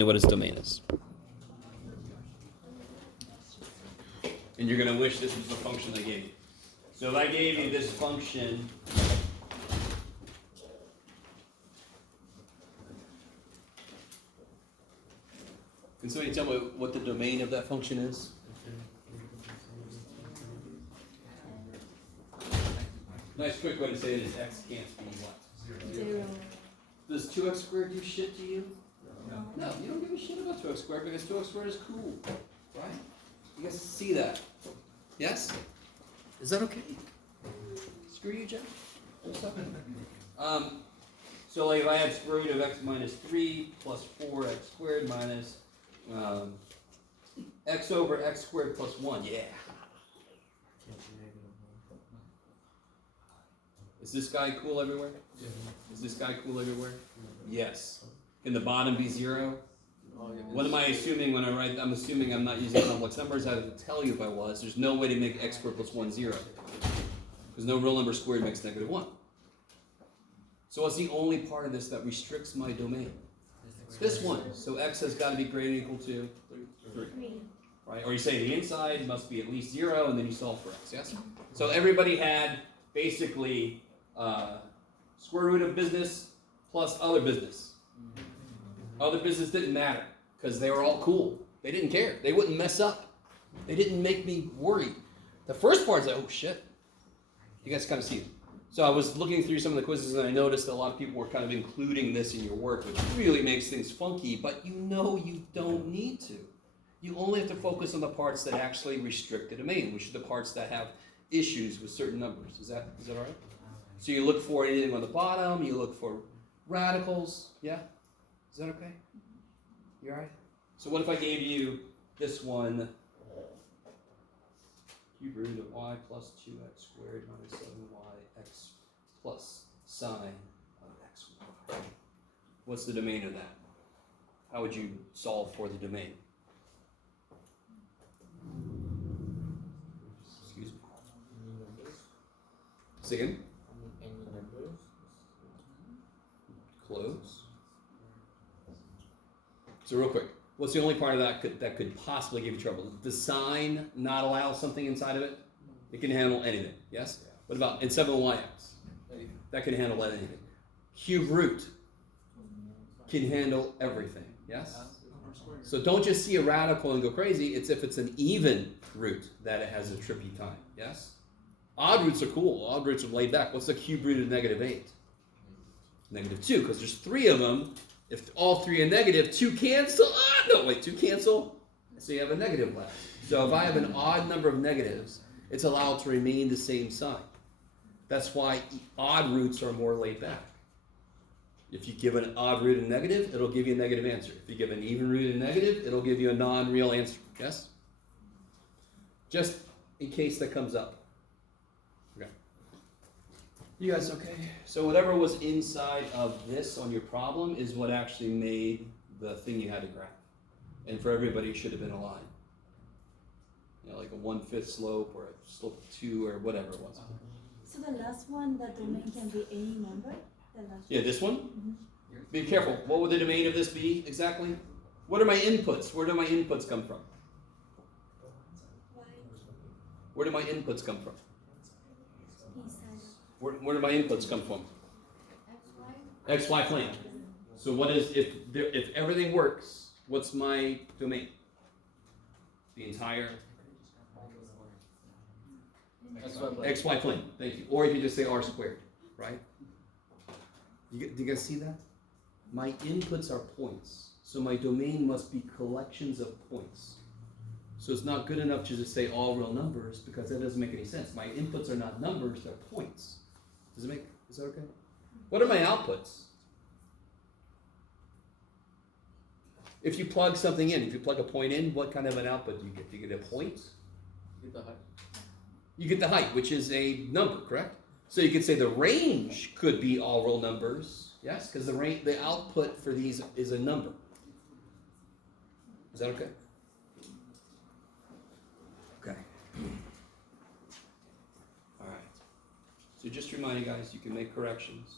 what its domain is. And you're going to wish this was the function they gave you. So if I gave you this function, can somebody tell me what the domain of that function is? Nice quick way to say it is x can't be what? 0. Does 2x squared do shit to you? No, you don't give a shit about 2x squared because 2x squared is cool, right? You guys see that? Yes? Is that okay? Screw you, Jeff. So like if I had square root of x minus 3 plus 4x squared minus x over x squared plus 1, yeah. Is this guy cool everywhere? Yeah. Is this guy cool everywhere? Yes. Can the bottom be 0? What am I assuming when I write? I'm assuming I'm not using complex numbers. I would tell you if I was. There's no way to make x squared plus 1 0. Because no real number squared makes negative 1. So what's the only part of this that restricts my domain? This one. So x has got to be greater than or equal to 3. Right? Or you say the inside must be at least 0, and then you solve for x. Yes? So everybody had basically square root of business plus other business. Other business didn't matter because they were all cool. They didn't care. They wouldn't mess up. They didn't make me worry. The first part is like, oh shit. You guys kind of see it. So I was looking through some of the quizzes and I noticed that a lot of people were kind of including this in your work, which really makes things funky, but you know you don't need to. You only have to focus on the parts that actually restrict the domain, which are the parts that have issues with certain numbers. Is that all right? So you look for anything on the bottom, you look for radicals, yeah? Is that okay? You all right? So what if I gave you this one, cube root of y plus 2x squared minus 7y x plus sine of x. What's the domain of that? How would you solve for the domain? Excuse me. Say again? Close. So real quick, what's the only part of that could possibly give you trouble? Does sine not allow something inside of it? It can handle anything, yes? What about in 7yx? That can handle anything. Cube root can handle everything, yes? So don't just see a radical and go crazy. It's if it's an even root that it has a trippy time, yes? Odd roots are cool. Odd roots are laid back. What's the cube root of negative 8? Negative 2, because there's 3 of them. If all 3 are negative, 2 cancel. 2 cancel. So you have a negative left. So if I have an odd number of negatives, it's allowed to remain the same sign. That's why odd roots are more laid back. If you give an odd root and negative, it'll give you a negative answer. If you give an even root and negative, it'll give you a non-real answer. Yes? Just in case that comes up. Okay. You guys okay? So whatever was inside of this on your problem is what actually made the thing you had to graph. And for everybody, it should have been a line. You know, like a 1/5 slope or a slope of 2 or whatever it was. So the last one, the domain can be any number? Yeah, this one? Mm-hmm. Be careful. What would the domain of this be exactly? What are my inputs? Where do my inputs come from? Where do my inputs come from? Where do my inputs come from? XY plane. So what is, if everything works, what's my domain? The entire XY plane. Thank you. Or you could just say R squared, right? Do you guys see that? My inputs are points. So my domain must be collections of points. So it's not good enough to just say all real numbers because that doesn't make any sense. My inputs are not numbers, they're points. Is that okay? What are my outputs? If you plug something in, if you plug a point in, what kind of an output do you get? Do you get a point? You get the height. You get the height, which is a number, correct? So you could say the range could be all real numbers, yes? Because the output for these is a number. Is that okay? Okay. All right. So just to remind you guys, you can make corrections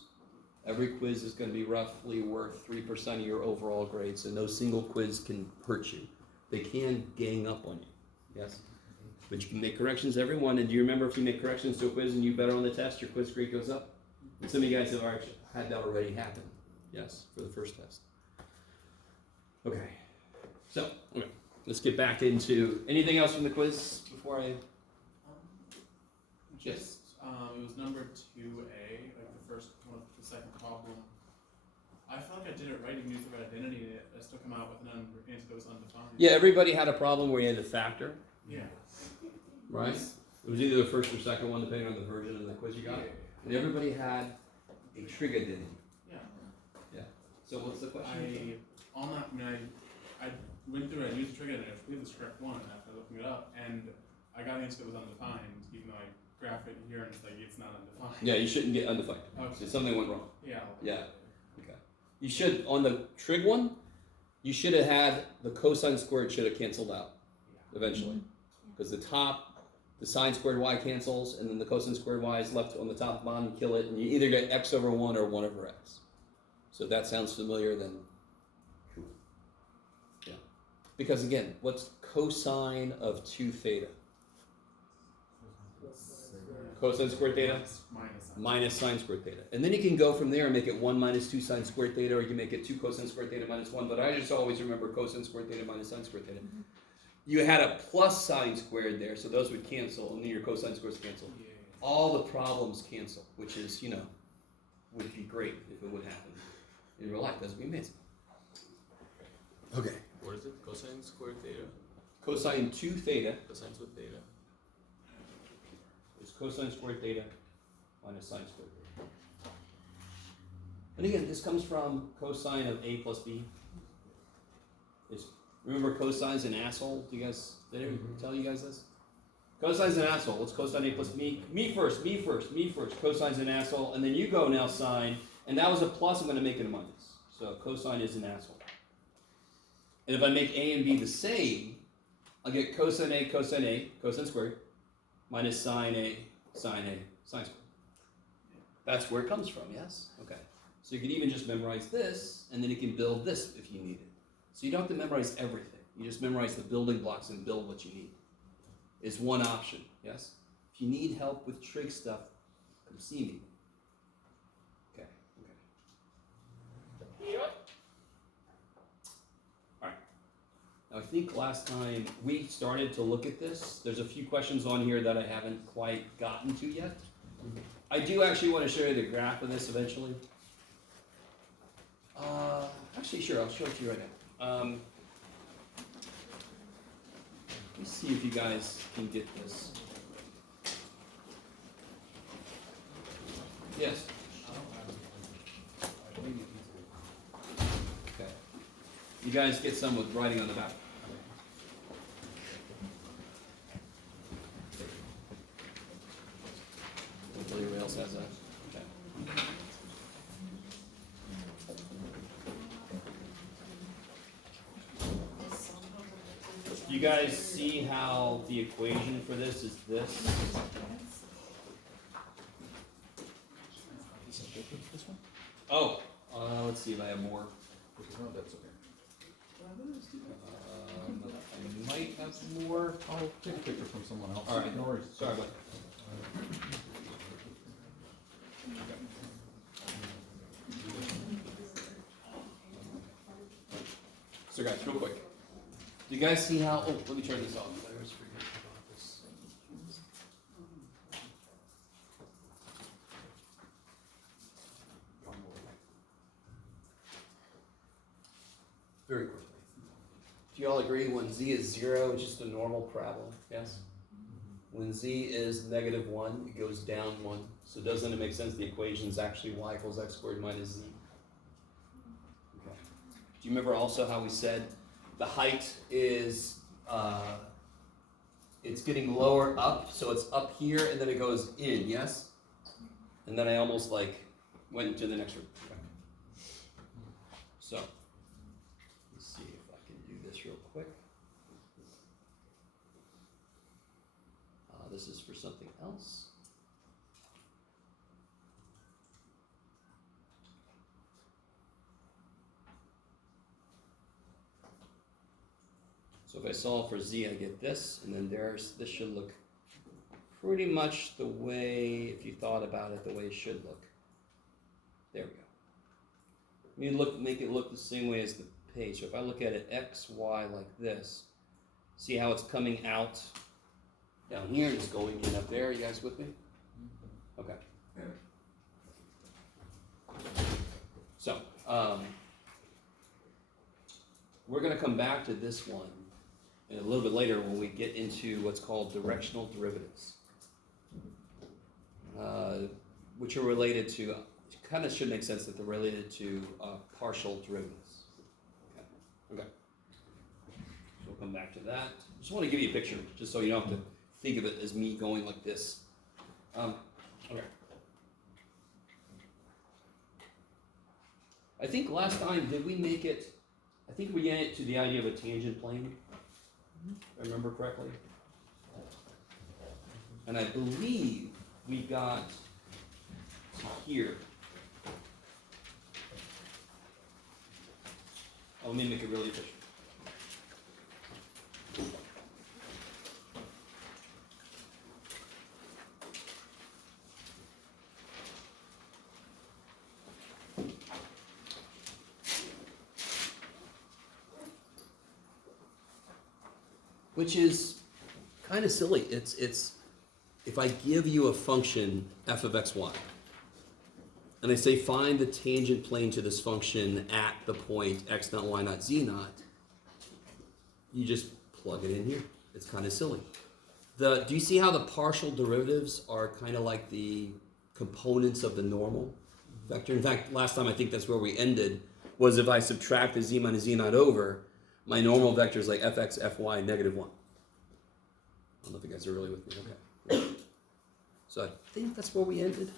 Every quiz is going to be roughly worth 3% of your overall grade, so no single quiz can hurt you. They can gang up on you, yes? But you can make corrections every one, and do you remember if you make corrections to a quiz and you better on the test, your quiz grade goes up? And some of you guys have already had that already happen, yes, for the first test. Okay, so, okay, let's get back into, anything else from the quiz before I? Just, it was number 2A, like the first one, the second problem. I felt like I did it right in use of identity, and I still come out with an answer that was undefined. Yeah, everybody had a problem where you had a factor, Yeah. right? It was either the first or second one, depending on the version of the quiz you got. And everybody had a trig identity. Yeah. Yeah. So what's the question? On that, I went through it, I used the trigger identity, I believe it's correct one after looking it up, and I got an answer that was undefined, even though I graph it here and it's like, it's not undefined. Yeah, you shouldn't get undefined. Okay. So something went wrong. Yeah. Yeah. Okay. You should, on the trig one, you should have had the cosine squared should have canceled out eventually. Because the top, the sine squared y cancels, and then the cosine squared y is left on the top and bottom, kill it, and you either get x over 1 or 1 over x. So if that sounds familiar, then cool. Yeah. Because again, what's cosine of 2 theta? Cosine squared theta? Minus sine squared theta. And then you can go from there and make it 1 minus 2 sine squared theta, or you can make it 2 cosine squared theta minus 1, but I just always remember cosine squared theta minus sine squared theta. You had a plus sine squared there, so those would cancel, and then your cosine squares cancel. Yeah. All the problems cancel, which is, would be great if it would happen in real life. That would be amazing. Okay. What is it? Cosine squared theta. Cosine 2 theta Cosine with theta. is cosine squared theta minus sine squared theta. And again, this comes from cosine of a plus b. Remember cosine's an asshole? Did I ever tell you guys this? Cosine's an asshole. What's cosine a plus me? Me first. Cosine's an asshole, and then you go now sine, and that was a plus, I'm going to make it a minus. So cosine is an asshole. And if I make a and b the same, I'll get cosine cosine squared, minus sine sine squared. That's where it comes from, yes? Okay. So you can even just memorize this, and then you can build this if you need it. So you don't have to memorize everything. You just memorize the building blocks and build what you need. Is one option, yes? If you need help with trig stuff, come see me. Okay. All right. Now I think last time we started to look at this. There's a few questions on here that I haven't quite gotten to yet. I do actually want to show you the graph of this eventually. Actually, sure, I'll show it to you right now. Let me see if you guys can get this. Yes. Okay. You guys get some with writing on the back. Hopefully everybody else has that. Okay. You guys see how the equation for this is this? Oh, let's see if I have more. No, that's okay. I might have more. I'll take a picture from someone else. All right. No worries. Sorry about So guys, real quick. Do you guys see how, let me turn this off. I always forget about this. Very quickly. Do you all agree when z is 0, it's just a normal parabola? Yes? When z is -1, it goes down 1. So doesn't it make sense the equation is actually y equals x squared minus z? Okay. Do you remember also how we said the height is, it's getting lower up, so it's up here and then it goes in, yes? And then I almost went to the next room. Okay. So, let's see if I can do this real quick. This is for something else. So if I solve for z, I get this, and then this should look pretty much the way, if you thought about it, the way it should look. There we go. Make it look the same way as the page. So if I look at it x, y like this, see how it's coming out down here and it's going in up there. You guys with me? Okay. So, we're going to come back to this one a little bit later when we get into what's called directional derivatives, which are related to, kind of should make sense that they're related to partial derivatives. Okay. So we'll come back to that. Just want to give you a picture, just so you don't have to think of it as me going like this. Okay. I think last time, did we make it, I think we get it to the idea of a tangent plane, if I remember correctly. And I believe we got to here. Oh, let me make it really efficient. Which is kind of silly. It's if I give you a function f of x, y, and I say find the tangent plane to this function at the point x naught, y naught, z naught, you just plug it in here. It's kind of silly. Do you see how the partial derivatives are kind of like the components of the normal vector? In fact, last time I think that's where we ended, was if I subtract the z minus z naught over, my normal vector is like fx, fy, -1. I don't know if you guys are really with me. Okay. So I think that's where we ended.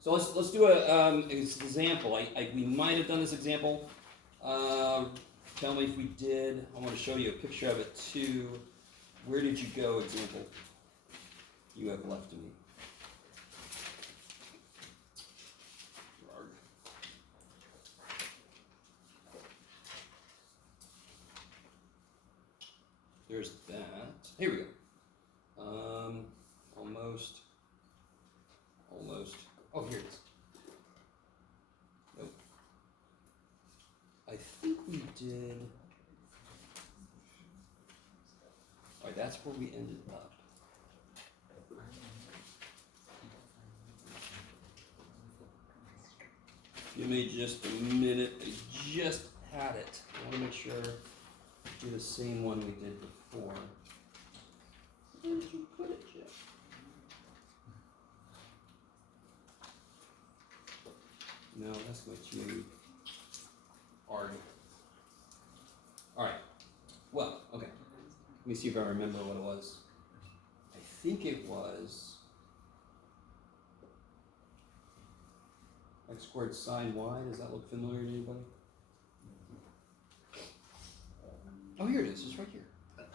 So let's do an example. We might have done this example. Tell me if we did. I want to show you a picture of it too. Where did you go, example? You have left to me. There's that. Here we go. Almost. Oh, here it is. Nope. I think we did. All right, that's where we ended up. Give me just a minute. I just had it. I want to make sure do the same one we did before. Where did you put it, Jeff? No, that's what you already. All right. Well, okay. Let me see if I remember what it was. I think it was x squared sine y. Does that look familiar to anybody? Oh, here it is. It's right here. All right.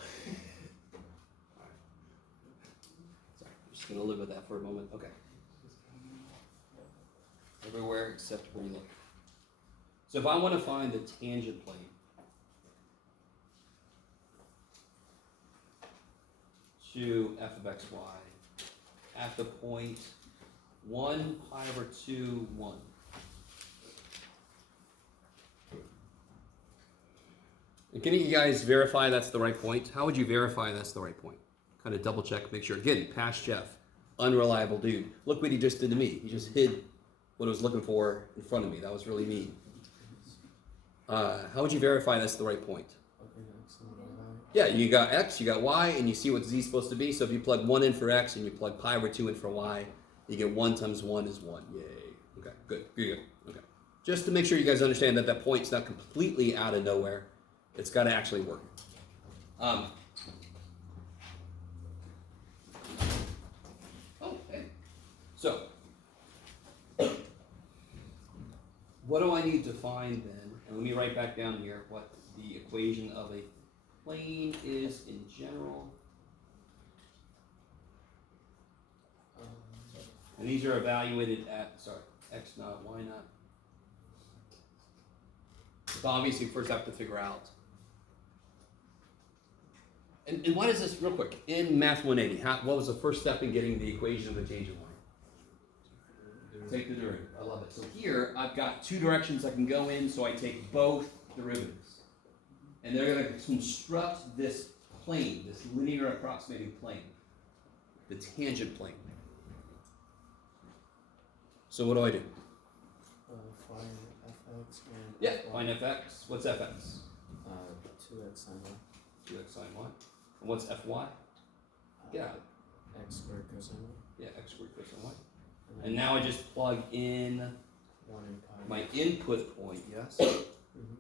Sorry, I'm just going to live with that for a moment. Okay. Everywhere except where you look. So if I want to find the tangent plane to f of x, y at the point 1 pi over 2, 1. And can you guys verify that's the right point? How would you verify that's the right point? Kind of double check, make sure. Again, past Jeff, unreliable dude. Look what he just did to me. He just hid what I was looking for in front of me. That was really mean. How would you verify that's the right point? Yeah, you got x, you got y, and you see what z is supposed to be. So if you plug 1 in for x and you plug pi over 2 in for y, you get 1 times 1 is 1. Yay. Okay, good. Good. Okay. Just to make sure you guys understand that that point's not completely out of nowhere. It's got to actually work. Oh, hey. So, what do I need to find then? And let me write back down here what the equation of a plane is in general. And these are evaluated at, x naught, y naught. So obviously first I have to figure out And why does this, real quick, in Math 180, what was the first step in getting the equation of the tangent line? Take the derivative. I love it. So here, I've got two directions I can go in, so I take both derivatives. And they're going to construct this plane, this linear approximating plane, the tangent plane. So what do I do? Find fx and Yeah, fy. find fx. What's fx? 2x sine y. 2x sine y. And what's fy? Get out. X squared cosine y. Yeah, x squared cosine y. And And now I just plug in 1 and pi. my input point, yes? Mhm.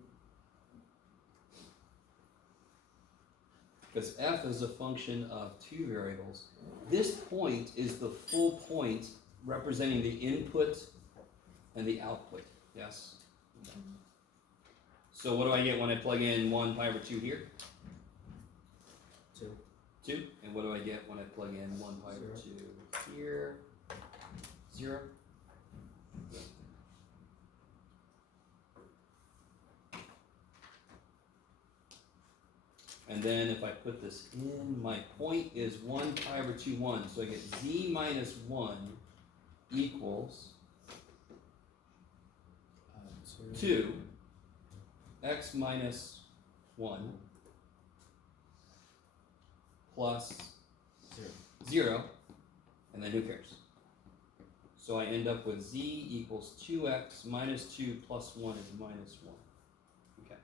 Because f is a function of two variables. This point is the full point representing the input and the output, yes? So what do I get when I plug in 1 pi over 2 here? 2. 2. And what do I get when I plug in 1 pi over 2 here? 0. And then if I put this in, my point is 1 pi over 2, 1. So I get z minus 1 equals 2 x minus 1 plus 0, and then who cares? So I end up with z equals 2x minus 2 plus 1 is minus 1. Okay.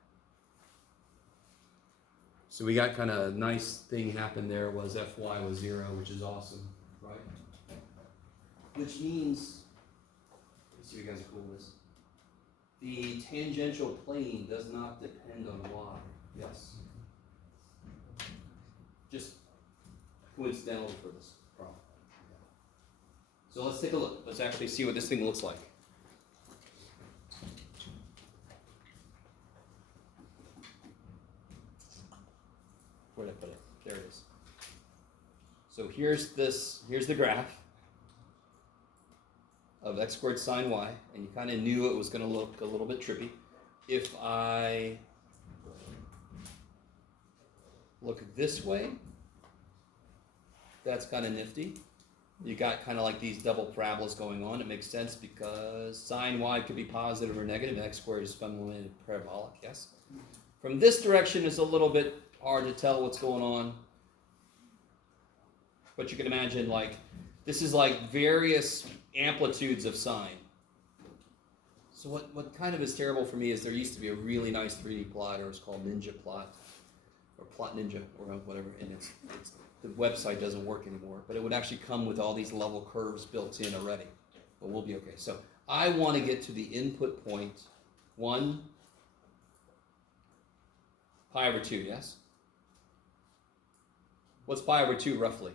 So we got kind of a nice thing happened there was fy was 0, which is awesome, right? Which means, let's see if you guys are cool with this. The tangential plane does not depend on y, yes? Just coincidental for this problem. So let's take a look. Let's actually see what this thing looks like. Where did I put it? There it is. So here's the graph of x squared sine y, and you kind of knew it was going to look a little bit trippy. If I look this way, that's kind of nifty. You got kind of like these double parabolas going on. It makes sense because sine y could be positive or negative, and x squared is fundamentally parabolic, yes? From this direction, it's a little bit hard to tell what's going on. But you can imagine, like, this is like various amplitudes of sine. So what kind of is terrible for me is there used to be a really nice 3D plotter. It's called Ninja Plot, or Plot Ninja, or whatever, and it's the website doesn't work anymore, but it would actually come with all these level curves built in already. But we'll be okay. So I want to get to the input point, 1 pi over 2, yes? What's pi over 2 roughly?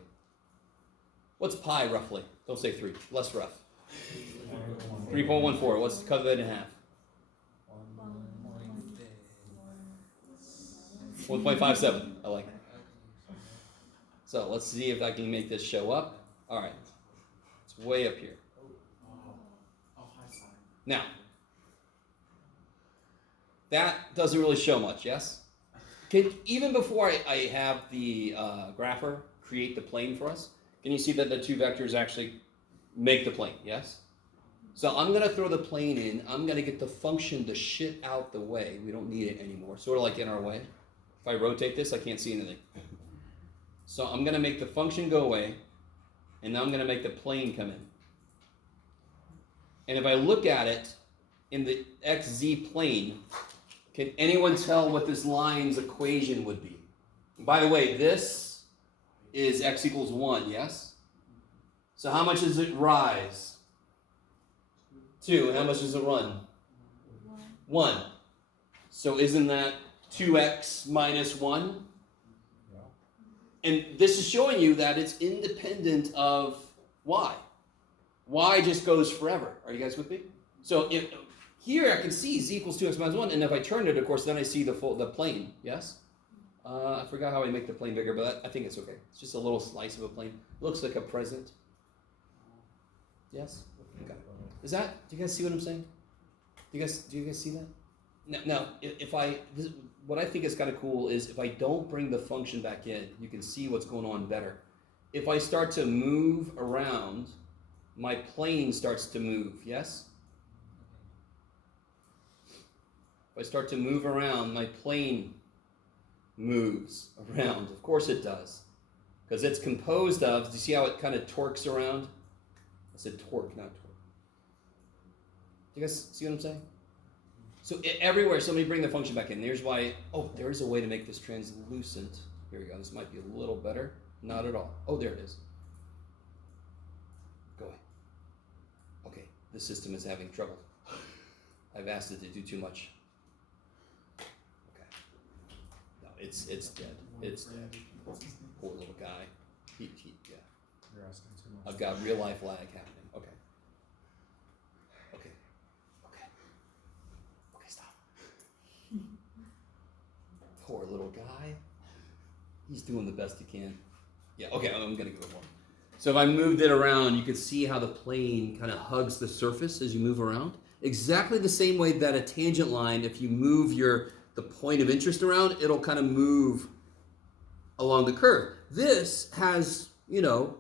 What's pi roughly? Don't say 3, less rough. 3.14, let's cut that in half. 1.57, I like it. So let's see if I can make this show up. All right, it's way up here. Hi, sorry. Now, that doesn't really show much, yes? Even before I have the grapher create the plane for us, can you see that the two vectors actually make the plane, yes? So I'm going to throw the plane in. I'm going to get the function to shit out the way. We don't need it anymore, sort of like in our way. If I rotate this, I can't see anything. So I'm going to make the function go away, and now I'm going to make the plane come in. And if I look at it in the xz plane, can anyone tell what this line's equation would be? And by the way, this is x equals 1, yes? So how much does it rise? 2. And how much does it run? 1. So isn't that 2x minus 1? And this is showing you that it's independent of y. Y just goes forever. Are you guys with me? So here I can see z equals 2x minus 1, and if I turn it, of course, then I see the plane, yes? I forgot how I make the plane bigger, but I think it's okay. It's just a little slice of a plane. It looks like a present. Yes? Okay. Do you guys see what I'm saying? Do you guys see that? Now if what I think is kind of cool is if I don't bring the function back in, you can see what's going on better. If I start to move around, my plane starts to move, yes? If I start to move around, my plane moves around. Of course it does. Because it's composed of, do you see how it kind of torques around? I said torque, not torque. Do you guys see what I'm saying? So everywhere, so let me bring the function back in. There's why, oh, there is a way to make this translucent. Here we go, this might be a little better. Not at all. Oh, there it is. Go away. Okay, the system is having trouble. I've asked it to do too much. Okay. No, it's dead. It's dead. Poor little guy. Yeah. You're asking too much. I've got real life lag happening. Okay. Okay. Okay. Okay, stop. Poor little guy. He's doing the best he can. Yeah, okay, I'm gonna go more. So if I moved it around, you can see how the plane kind of hugs the surface as you move around. Exactly the same way that a tangent line, if you move the point of interest around, it'll kind of move along the curve. This has,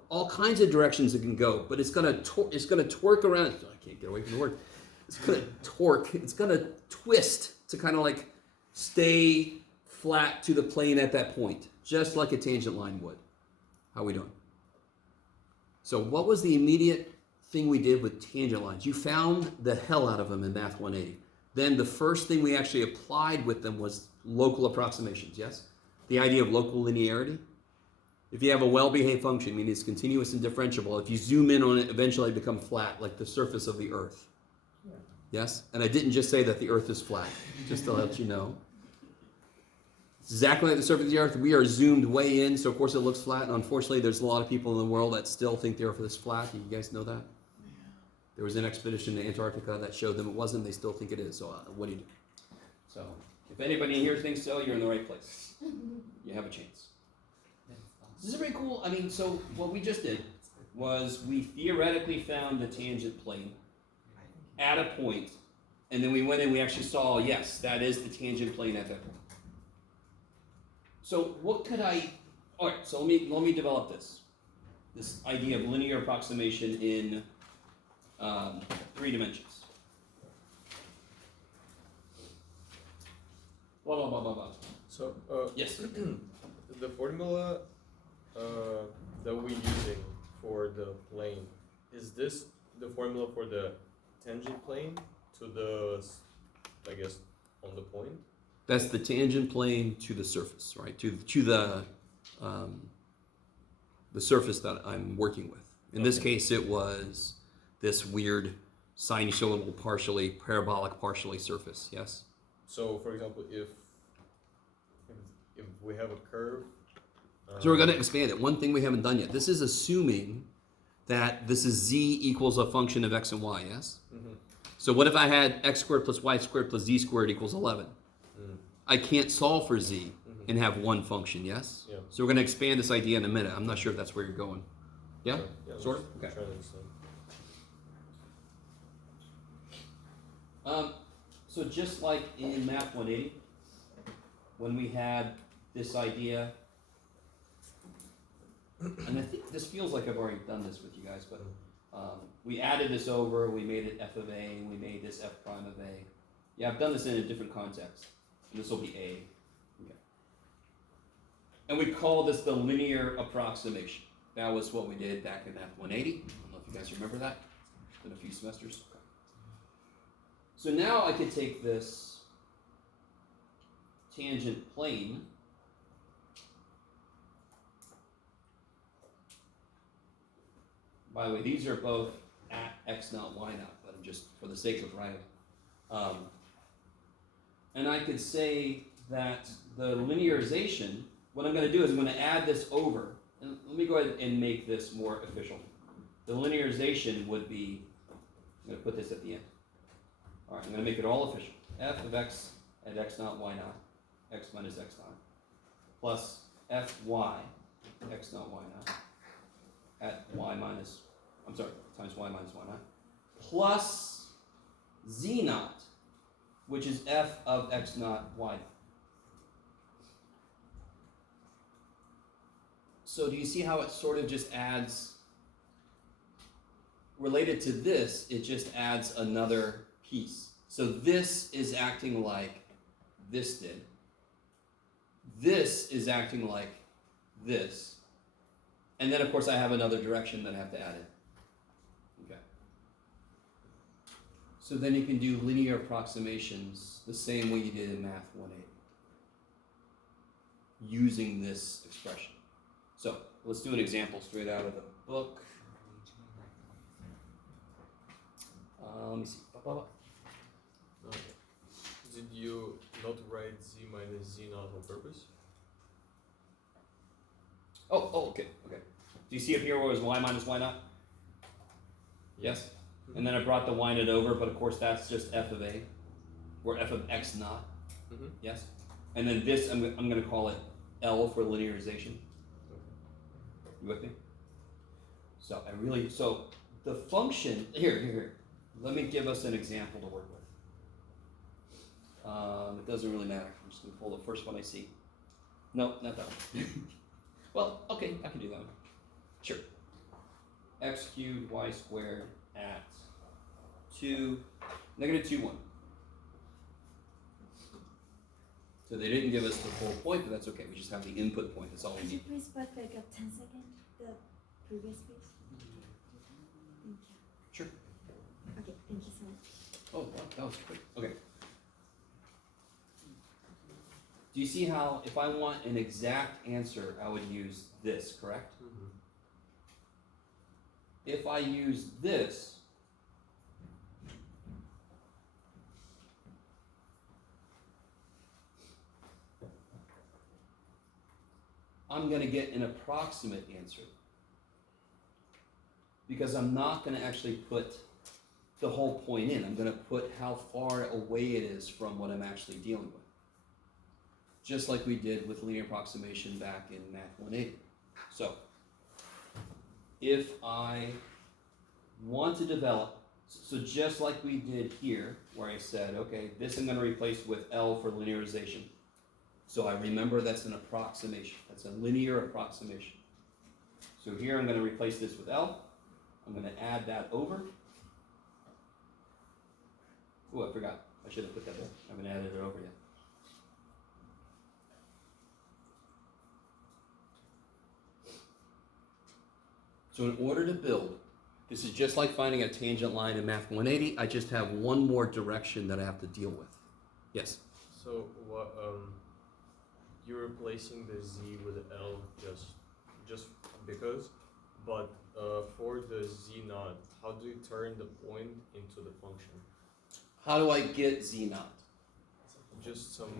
all kinds of directions it can go, but it's gonna twerk around. I can't get away from the word. It's gonna torque. It's gonna twist to kind of like stay flat to the plane at that point, just like a tangent line would. How are we doing? So what was the immediate thing we did with tangent lines? You found the hell out of them in Math 180. Then the first thing we actually applied with them was local approximations, yes? The idea of local linearity. If you have a well-behaved function, meaning it's continuous and differentiable, if you zoom in on it, eventually it becomes flat, like the surface of the Earth. Yeah. Yes? And I didn't just say that the Earth is flat, just to let you know. Exactly like the surface of the Earth, we are zoomed way in, so of course it looks flat, and unfortunately there's a lot of people in the world that still think the Earth is flat. You guys know that? Yeah. There was an expedition to Antarctica that showed them it wasn't, they still think it is, so what do you do? So, if anybody in here thinks so, you're in the right place. You have a chance. This is very cool. I mean, so what we just did was we theoretically found the tangent plane at a point, and then we went in, we actually saw, yes, that is the tangent plane at that point. So what could all right, so let me develop this idea of linear approximation in 3 dimensions. Blah, blah, blah, blah, blah. So, Yes. the formula that we're using for the plane, is this the formula for the tangent plane to the, I guess, on the point? That's the tangent plane to the surface, right? To the surface that I'm working with. In this case, it was this weird sinusoidal, partially parabolic, partially surface. Yes. So, for example, if we have a curve. So we're going to expand it. One thing we haven't done yet. This is assuming that this is z equals a function of x and y. Yes. Mm-hmm. So what if I had x squared plus y squared plus z squared equals 11? I can't solve for z and have one function, yes? Yeah. So we're going to expand this idea in a minute. I'm not sure if that's where you're going. Yeah? Yeah, Sort of? I'm Okay. trying to understand. So just like in Math 180, when we had this idea, and I think this feels like I've already done this with you guys, but we added this over, we made it f of a, and we made this f prime of a. Yeah, I've done this in a different context. This will be a. Okay. And we call this the linear approximation. That was what we did back in Math 180. I don't know if you guys remember that. It's been a few semesters. Okay. So now I could take this tangent plane by the way, these are both at x naught, y naught, but I'm just for the sake of writing. And I could say that the linearization, what I'm going to do is I'm going to add this over. And let me go ahead and make this more official. The linearization would be, I'm going to put this at the end. All right, I'm going to make it all official. F of x at x naught, y naught, x minus x naught, plus fy, x naught, y naught, at y minus, times y minus y naught, plus z naught, which is f of x naught, y naught. So do you see how it sort of just adds, related to this, it just adds another piece. So this is acting like this did. This is acting like this. And then of course I have another direction that I have to add in. Okay. So then you can do linear approximations the same way you did in Math 180. Using this expression. So let's do an example straight out of the book. Let me see. Okay. Did you not write z minus z naught on purpose? Oh, okay. Do you see up here where it was y minus y naught? Yes? And then I brought the y naught over, but of course that's just f of a, or f of x naught. Mhm. Yes? And then this, I'm going to call it L for linearization. You with me? So the function, here. Let me give us an example to work with. It doesn't really matter. I'm just going to pull the first one I see. No, not that one. Well, okay, I can do that one. Sure. X cubed y squared at 2, -2, 1. So they didn't give us the full point, but that's okay. We just have the input point. That's all we Could you need. please back like a 10 seconds, the previous page? Thank you. Sure. Okay, thank you so much. Oh, that was quick. Okay. Do you see how if I want an exact answer, I would use this, correct? Mm-hmm. If I use this, I'm going to get an approximate answer. Because I'm not going to actually put the whole point in. I'm going to put how far away it is from what I'm actually dealing with. Just like we did with linear approximation back in Math 180. So, if I want to develop, so just like we did here, where I said, okay, this I'm going to replace with L for linearization. So I remember that's an approximation. That's a linear approximation. So here I'm going to replace this with L. I'm going to add that over. Oh, I forgot. I should have put that there. I haven't added it over yet. So in order to build, this is just like finding a tangent line in Math 180. I just have one more direction that I have to deal with. Yes? So what you're replacing the z with the L just because, but for the z naught, how do you turn the point into the function? How do I get z naught? Just some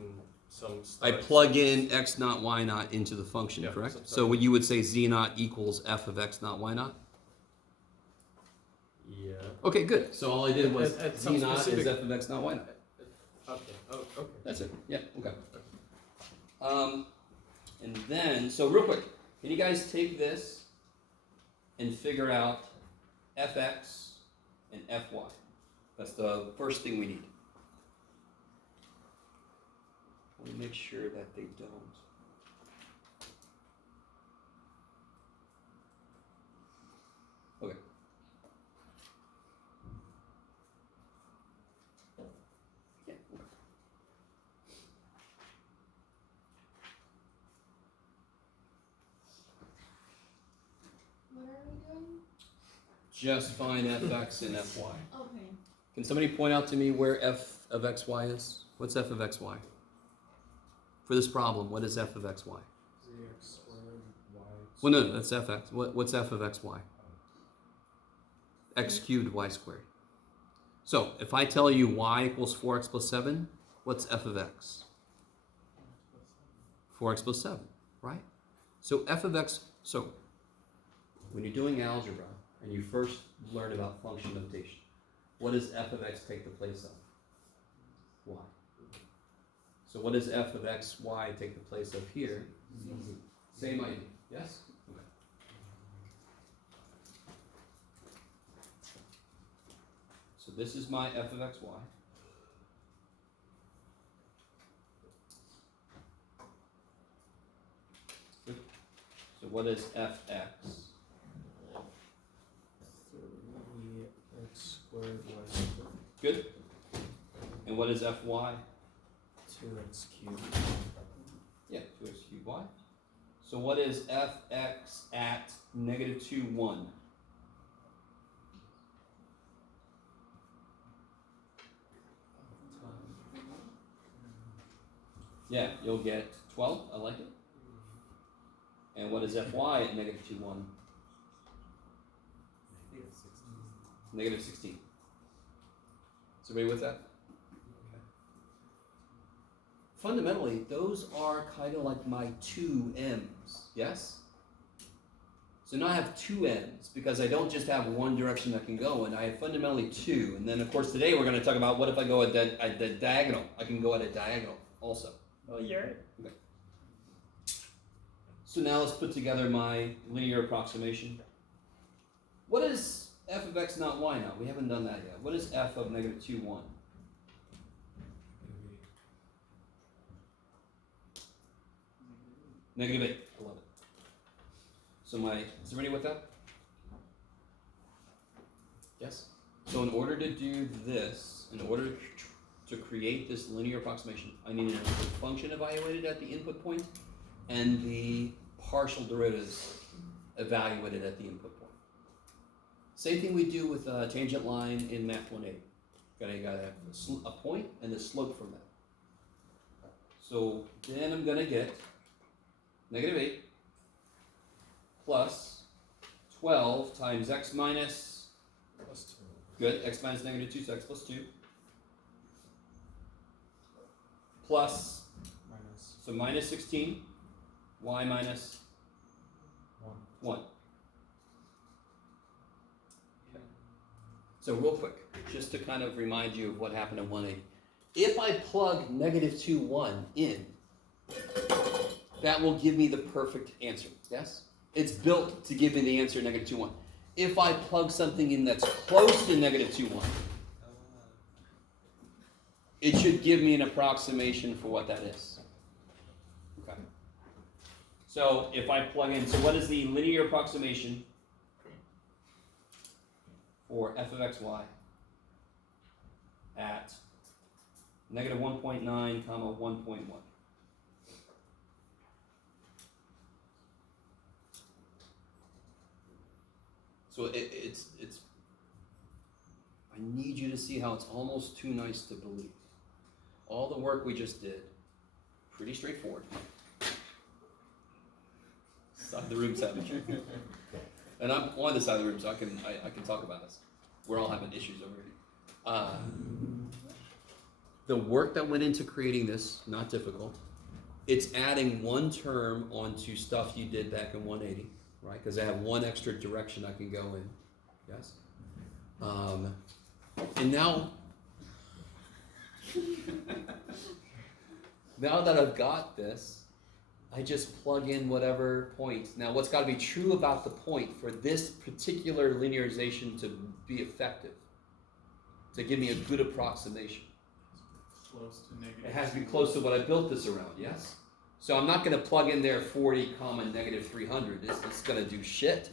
I stuff. plug in x naught, y naught into the function, Yeah, correct? some So what you would say z naught equals f of x naught, y naught? Yeah. Okay, good. So all I did was At z some naught is specific- f of x naught, y naught. Okay. Oh, okay. That's it. Yeah, okay. And then, so real quick, can you guys take this and figure out fx and fy? That's the first thing we need. I want to make sure that they don't. Okay. Yeah. Okay. What are we doing? Just find fx and fy. Okay. Can somebody point out to me where f of xy is? What's f of xy? For this problem, what is f of xy? ZX squared y. Well, no, that's fx. What's f of xy? X cubed y squared. So, if I tell you y equals 4x plus 7, what's f of x? 4x plus 7, right? So f of x, so when you're doing algebra and you first learn about function notation, what does f of x take the place of? Y. So what does f of x, y take the place of here? Same idea, yes? Okay. So this is my f of x, y. Good. So So what is fx? 3x squared y squared. Good. And what is fy? 2x cubed. Yeah, 2x cubed y. So what is fx at negative 2, 1? Yeah, you'll get 12. I like it. And what is fy at negative 2, 1? Negative 16. Is everybody with that? Fundamentally, those are kind of like my two m's, yes? So now I have two m's because I don't just have one direction that can go in. I have fundamentally two. And then, of course, today we're going to talk about what if I go at the diagonal. I can go at a diagonal also. Oh, yeah. Okay. So now let's put together my linear approximation. What is f of x not y now? We haven't done that yet. What is f of negative 2, 1? Negative 8. I love it. So is everybody with that? Yes? So in order to do this, in order to create this linear approximation, I need an input function evaluated at the input point and the partial derivatives evaluated at the input point. Same thing we do with a tangent line in Math 180. You gotta have a point and the slope from that. So then I'm gonna get negative 8 plus 12 times x minus Plus 2. good, x minus negative 2, so x plus 2. Plus, Minus. so minus 16, y minus 1. Okay. So real quick, just to kind of remind you of what happened in 180. If I plug negative 2, 1 in, that will give me the perfect answer, yes? It's built to give me the answer negative 2, 1. If I plug something in that's close to negative 2, 1, it should give me an approximation for what that is. Okay. So if I plug in, so what is the linear approximation for f of xy at negative 1.9, comma 1.1? So it's I need you to see how it's almost too nice to believe. All the work we just did, pretty straightforward. Side of the room savage. And I'm on the side of the room, so I can talk about this. We're all having issues over here. The work that went into creating this, not difficult. It's adding one term onto stuff you did back in 180, right? Because I have one extra direction I can go in. Yes? And now that I've got this, I just plug in whatever point. Now, what's got to be true about the point for this particular linearization to be effective, to give me a good approximation? Close to negative. It has to be close to what I built this around, yes? So I'm not going to plug in there 40, negative 300. It's going to do shit.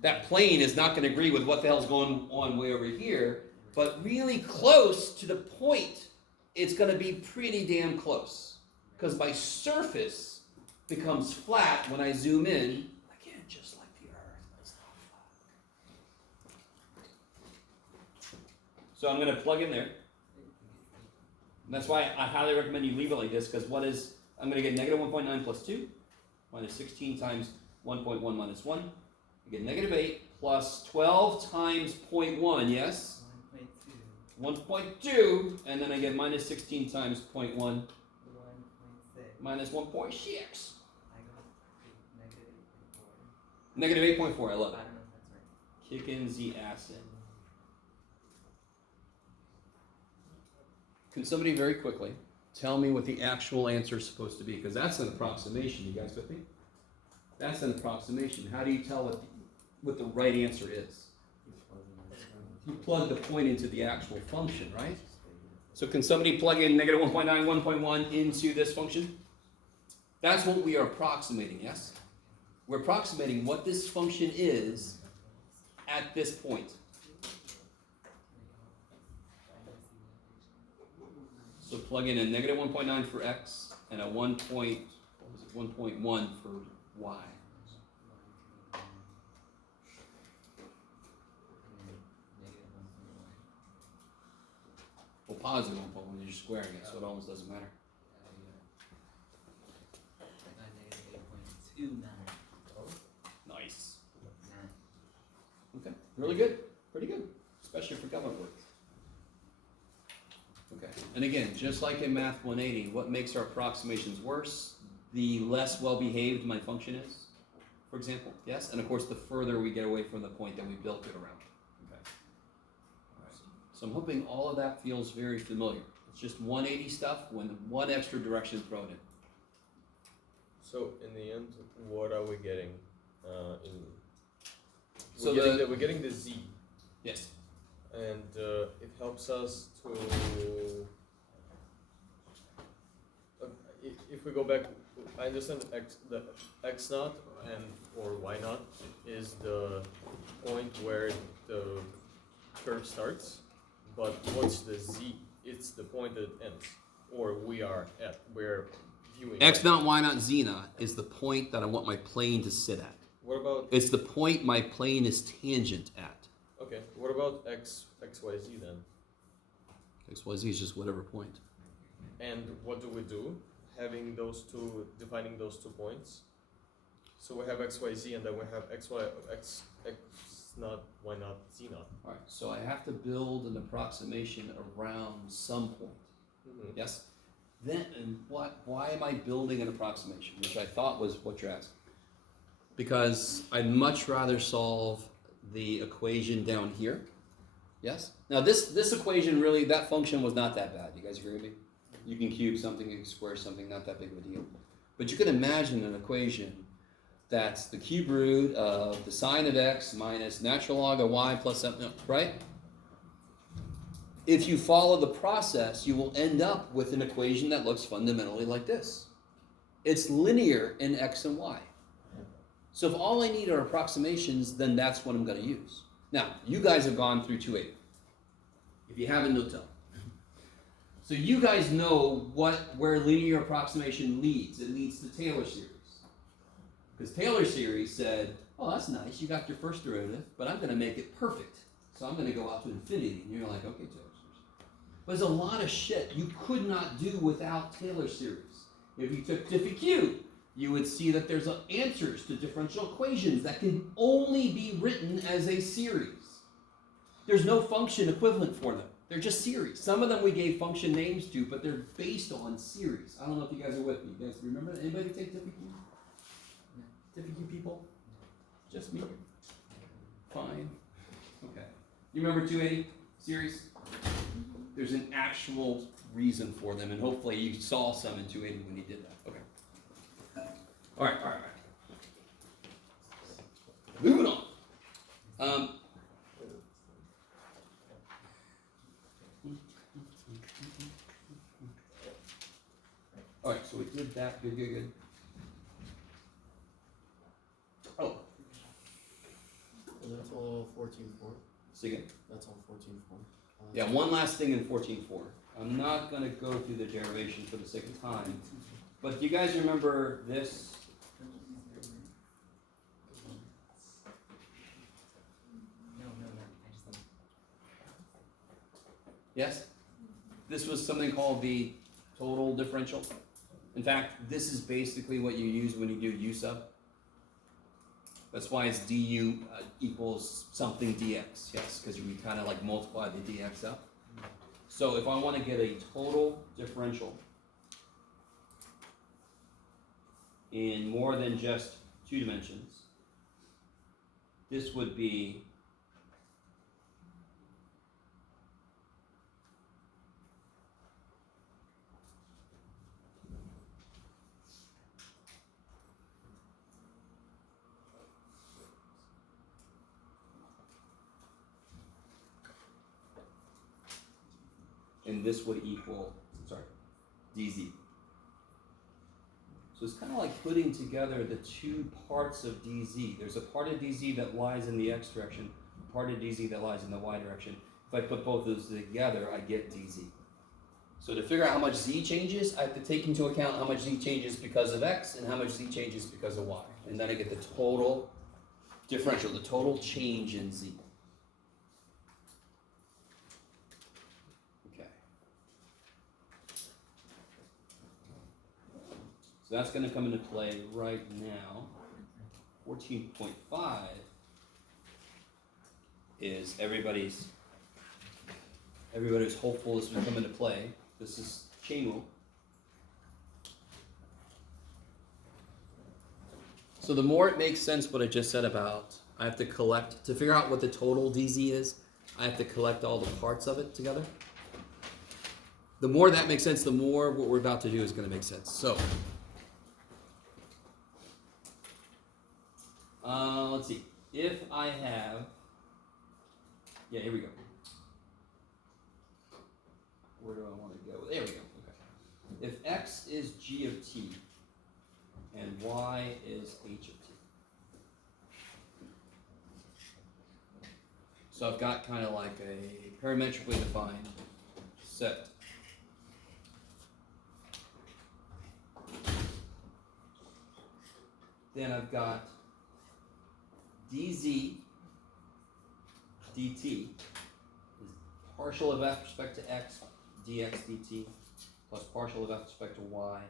That plane is not going to agree with what the hell's going on way over here, but really close to the point, it's going to be pretty damn close. Because my surface becomes flat when I zoom in, again, just like the Earth, but it's not flat. So I'm going to plug in there. And that's why I highly recommend you leave it like this, because I'm going to get negative 1.9 plus 2, minus 16 times 1.1 minus 1. I get negative 8 plus 12 times 0.1, yes? 1.2, and then I get minus 16 times 0.1, 1.6. minus 1.6. I got Negative 8.4, I love I it. don't know if that's right. Kicking the ass in. Can somebody very quickly tell me what the actual answer is supposed to be? Because that's an approximation, you guys with me? That's an approximation. How do you tell what the right answer is? You plug the point into the actual function, right? So can somebody plug in negative 1.9, 1.1 into this function? That's what we are approximating, yes? we're approximating what this function is at this point. So plug in a negative 1.9 for x and a 1.1 for y. Well, positive 1.1, you're squaring it, so it almost doesn't matter. Nice. Okay, really good, pretty good, especially for government work. Okay, and again, just like in Math 180, what makes our approximations worse? The less well-behaved my function is, for example, yes? And of course, the further we get away from the point that we built it around. Okay. All right. So I'm hoping all of that feels very familiar. It's just 180 stuff when one extra direction thrown in. So in the end, what are we getting? So We're getting the z, Yes. and it helps us to. If we go back, I understand the x naught and or y naught is the point where the curve starts, but what's the z? It's the point that it ends, or we're viewing. X naught, Y naught, Z naught is the point that I want my plane to sit at. What about It's the point my plane is tangent at. okay? What about x y z then? X, Y, Z is just whatever point. And what do we do? Defining those 2 points. So we have x y z, and then we have x naught, y naught, z naught. All right, so I have to build an approximation around some point. Mm-hmm. Yes? Then, and why am I building an approximation? Which I thought was what you're asking. Because I'd much rather solve the equation down here. Yes? Now this equation really, that function was not that bad. You guys agree with me? You can cube something, you can square something, not that big of a deal. But you can imagine an equation that's the cube root of the sine of x minus natural log of y plus something, right? If you follow the process, you will end up with an equation that looks fundamentally like this. It's linear in x and y. So if all I need are approximations, then that's what I'm going to use. Now, you guys have gone through 280. If you haven't, no tell. So you guys know where linear approximation leads. It leads to Taylor series. Because Taylor series said, oh, that's nice, you got your first derivative, but I'm going to make it perfect. So I'm going to go out to infinity. And you're like, okay, Taylor series. But there's a lot of shit you could not do without Taylor series. If you took Diffie-Q, you would see that there's answers to differential equations that can only be written as a series. There's no function equivalent for them. They're just series. Some of them we gave function names to, but they're based on series. I don't know if you guys are with me. You guys remember that? Anybody take Diffie-Q? Diffie-Q people? Just me? Fine. Okay. You remember 280 series? There's an actual reason for them, and hopefully you saw some in 280 when he did that. Okay. All right. Moving on. All right, so we did that. Good. Oh, That's all 14.4. see again. That's all 14.4. Yeah, one last thing in 14.4. I'm not going to go through the derivation for the sake of time, but do you guys remember this? Yes? This was something called the total differential. In fact, this is basically what you use when you do u sub. That's why it's du equals something dx, yes, because we kind of like multiply the dx up. So if I want to get a total differential in more than just 2 dimensions, this would be and this would equal, dz. So it's kind of like putting together the two parts of dz. There's a part of dz that lies in the x direction, a part of dz that lies in the y direction. If I put both of those together, I get dz. So to figure out how much z changes, I have to take into account how much z changes because of x and how much z changes because of y. And then I get the total differential, the total change in z. Okay. So that's going to come into play right now. 14.5 is everybody's hopeful this will come into play. This is chain rule. So the more it makes sense what I just said about, I have to collect, to figure out what the total dz is, I have to collect all the parts of it together. The more that makes sense, the more what we're about to do is going to make sense. So, let's see. If I have, yeah, here we go. Where do I want to go? There we go. Okay. If x is g of t and y is h of t. So I've got kind of like a parametrically defined set. Then I've got dz dt is partial of f with respect to x dx dt plus partial of f with respect to y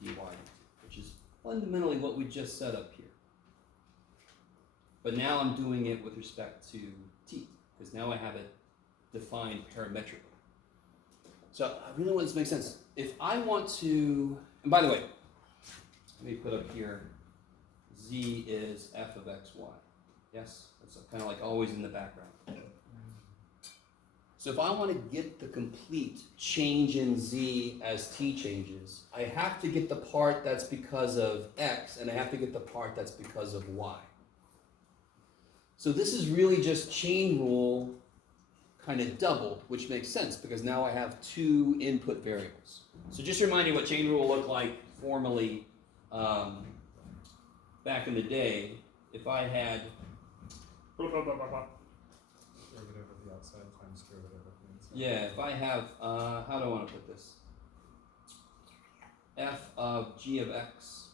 dy dt, which is fundamentally what we just set up here. But now I'm doing it with respect to t, because now I have it defined parametrically. So I really want this to make sense. If I want to, and by the way, let me put up here, z is f of x, y. Yes? That's kind of like always in the background. So if I want to get the complete change in z as t changes, I have to get the part that's because of x, and I have to get the part that's because of y. So this is really just chain rule kind of doubled, which makes sense because now I have two input variables. So just remind you what chain rule looked like formally back in the day. If I had Derivative of the outside times derivative of the inside. yeah, if I have, how do I want to put this? F of g of x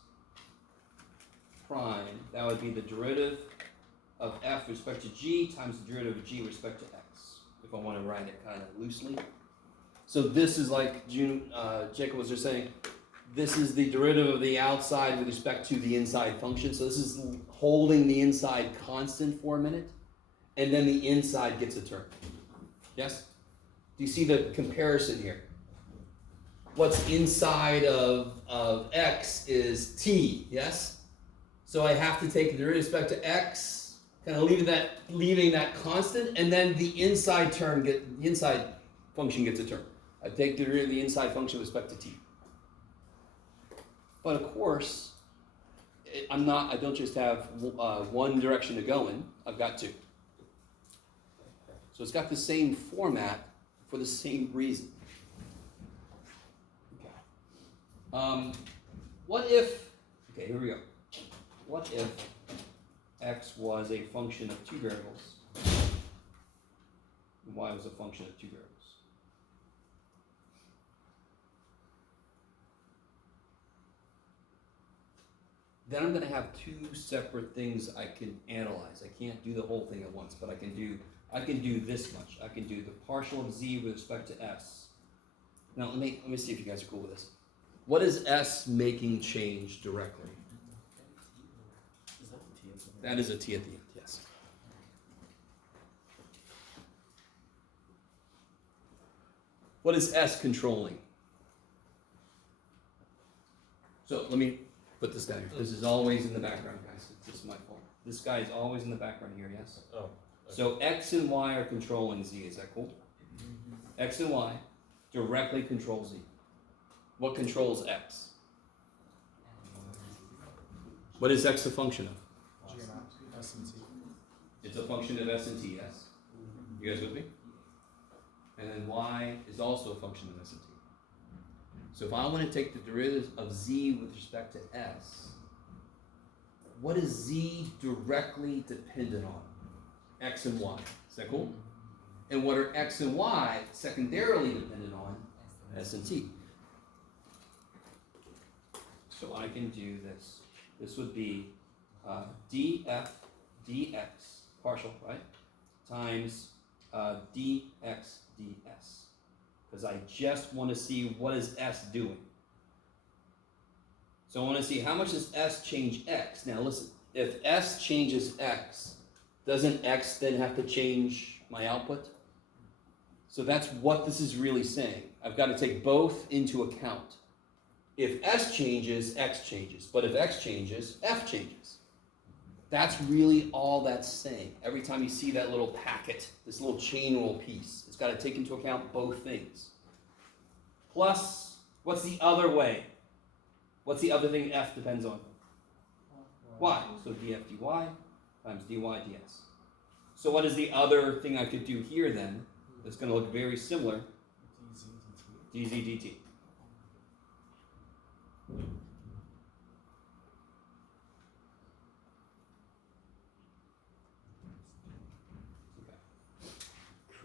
prime, that would be the derivative of f with respect to g times the derivative of g with respect to x, if I want to write it kind of loosely. So this is like Jacob was just saying, this is the derivative of the outside with respect to the inside function. So this is holding the inside constant for a minute, and then the inside gets a term. Yes? Do you see the comparison here? What's inside of x is t, yes? So I have to take the derivative with respect to x, kind of leaving that constant, and then the inside function gets a term. I take the derivative of the inside function with respect to t. But of course, I don't just have one direction to go in, I've got two. So it's got the same format for the same reason. Okay. What if, okay, here we go. What if x was a function of two variables and y was a function of two variables? Then I'm going to have two separate things I can analyze. I can't do the whole thing at once, but I can do this much. I can do the partial of z with respect to s. Now let me see if you guys are cool with this. What is s making change directly? Is that the T at the end? That is a t at the end, yes. What is s controlling? So let me put this down here. This is always in the background, guys. It's just my fault. This guy is always in the background here, yes? Oh. Okay. So x and y are controlling z. Is that cool? X and y directly control z. What controls x? What is x a function of? G and S and T. It's a function of s and t, yes? You guys with me? And then y is also a function of s and t. So if I want to take the derivative of z with respect to s, what is z directly dependent on? X and y. Is that cool? And what are x and y secondarily dependent on? S and t. So I can do this. This would be df dx, partial, right? Times dx ds. Because I just want to see what is s doing. So I want to see how much does s change x. Now listen, if s changes x, doesn't x then have to change my output? So that's what this is really saying. I've got to take both into account. If s changes, x changes. But if x changes, f changes. That's really all that's saying. Every time you see that little packet, this little chain rule piece, it's got to take into account both things. Plus, what's the other way? What's the other thing f depends on? Y. So df dy times dy ds. So what is the other thing I could do here then that's going to look very similar? dz dt.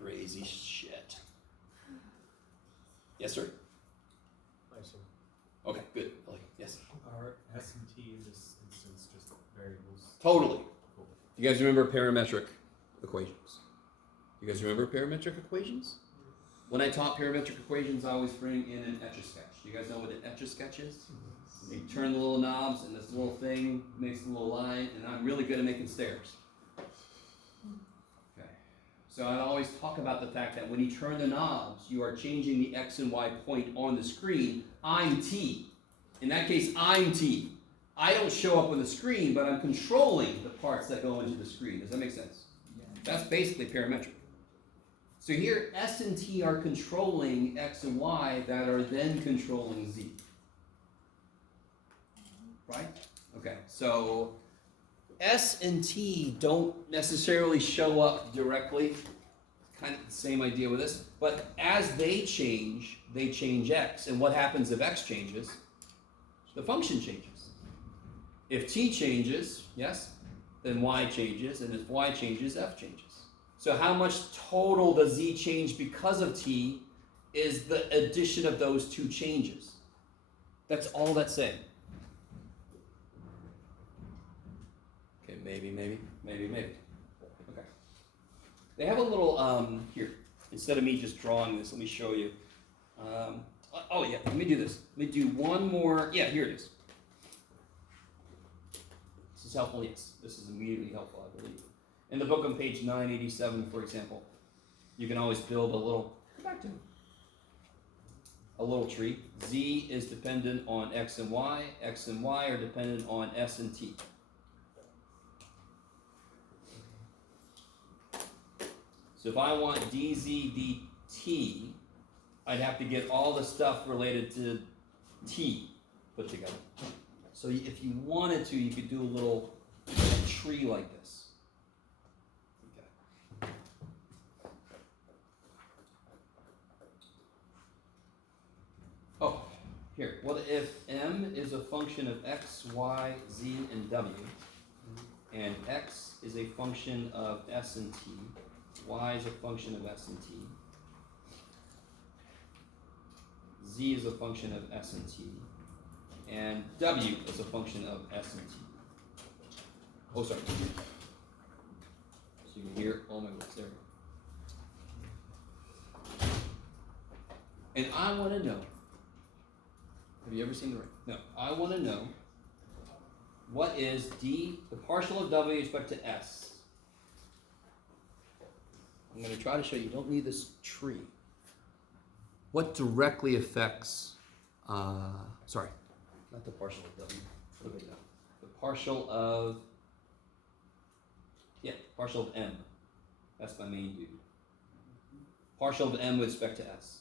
Crazy shit. Yes, sir? I see. Okay, good. Yes. Are S and T in this instance just variables? Totally. Cool. You guys remember parametric equations? You guys remember parametric equations? When I taught parametric equations, I always bring in an Etch-a-Sketch. Do you guys know what an Etch-a-Sketch is? You turn the little knobs, and this little thing makes a little line, and I'm really good at making stairs. Okay. So I always talk about the fact that when you turn the knobs, you are changing the X and Y point on the screen. I'm T. In that case, I'm T. I don't show up on the screen, but I'm controlling the parts that go into the screen. Does that make sense? Yeah. That's basically parametric. So here, S and T are controlling X and Y that are then controlling Z. Right? Okay, so S and T don't necessarily show up directly. Kind of the same idea with this. But as they change X. And what happens if X changes? The function changes. If T changes, yes, then Y changes. And if Y changes, F changes. So how much total does Z change because of T is the addition of those two changes. That's all that's saying. Okay, maybe. Okay. They have a little, here, instead of me just drawing this, let me show you. Oh yeah, let me do this. Let me do one more, yeah, here it is. This is helpful, yes. This is immediately helpful, I believe. In the book on page 987, for example, you can always build a little, go back to it. A little tree. Z is dependent on X and Y are dependent on S and T. So if I want dz dt, I'd have to get all the stuff related to T put together. So if you wanted to, you could do a little tree like this. Okay. Oh, here. What if M is a function of X, Y, Z, and W, and X is a function of S and T, Y is a function of S and T, Z is a function of S and T, and W is a function of S and T. Oh, sorry. So you can hear all my words there. And I want to know, have you ever seen the ring? No. I want to know what is d, the partial of W with respect to S. I'm going to try to show you don't need this tree. What directly affects, sorry, not the partial of W, look at that. The partial of, yeah, partial of M. That's my main dude. Partial of M with respect to S.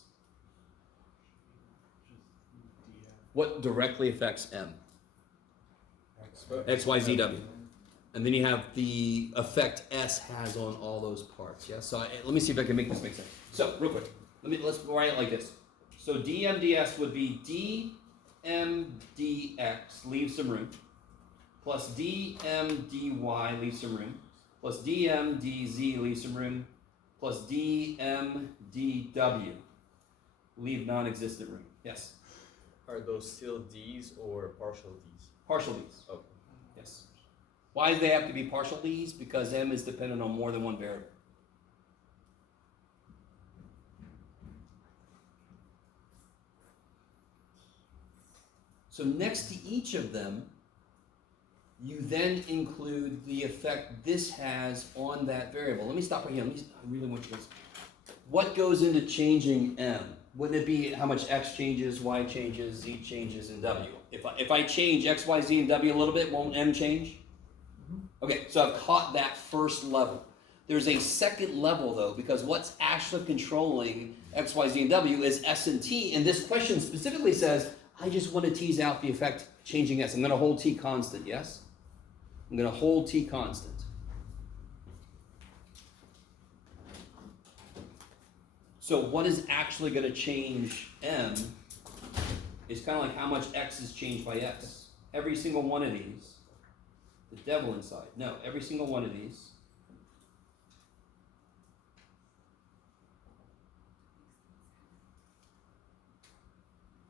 What directly affects M? X, Y, Z, W. And then you have the effect S has on all those parts. Yeah. So let me see if I can make this make sense. So real quick, let's write it like this. So dmds would be dmdx, leave some room, plus dmdy, leave some room, plus dmdz, leave some room, plus dmdw, leave non-existent room. Yes? Are those still D's or partial D's? Partial d's. Okay. Yes. Why do they have to be partial d's? Because m is dependent on more than one variable. So next to each of them, you then include the effect this has on that variable. Let me stop right here. I really want you to listen. What goes into changing m? Wouldn't it be how much x changes, y changes, z changes, and w? If I change x, y, z, and w a little bit, won't m change? Okay, so I've caught that first level. There's a second level though, because what's actually controlling x, y, z, and w is s and t, and this question specifically says, I just want to tease out the effect changing s. I'm going to hold t constant, yes? I'm going to hold t constant. So what is actually going to change m is kind of like how much x is changed by s. Every single one of these, the devil inside, no, every single one of these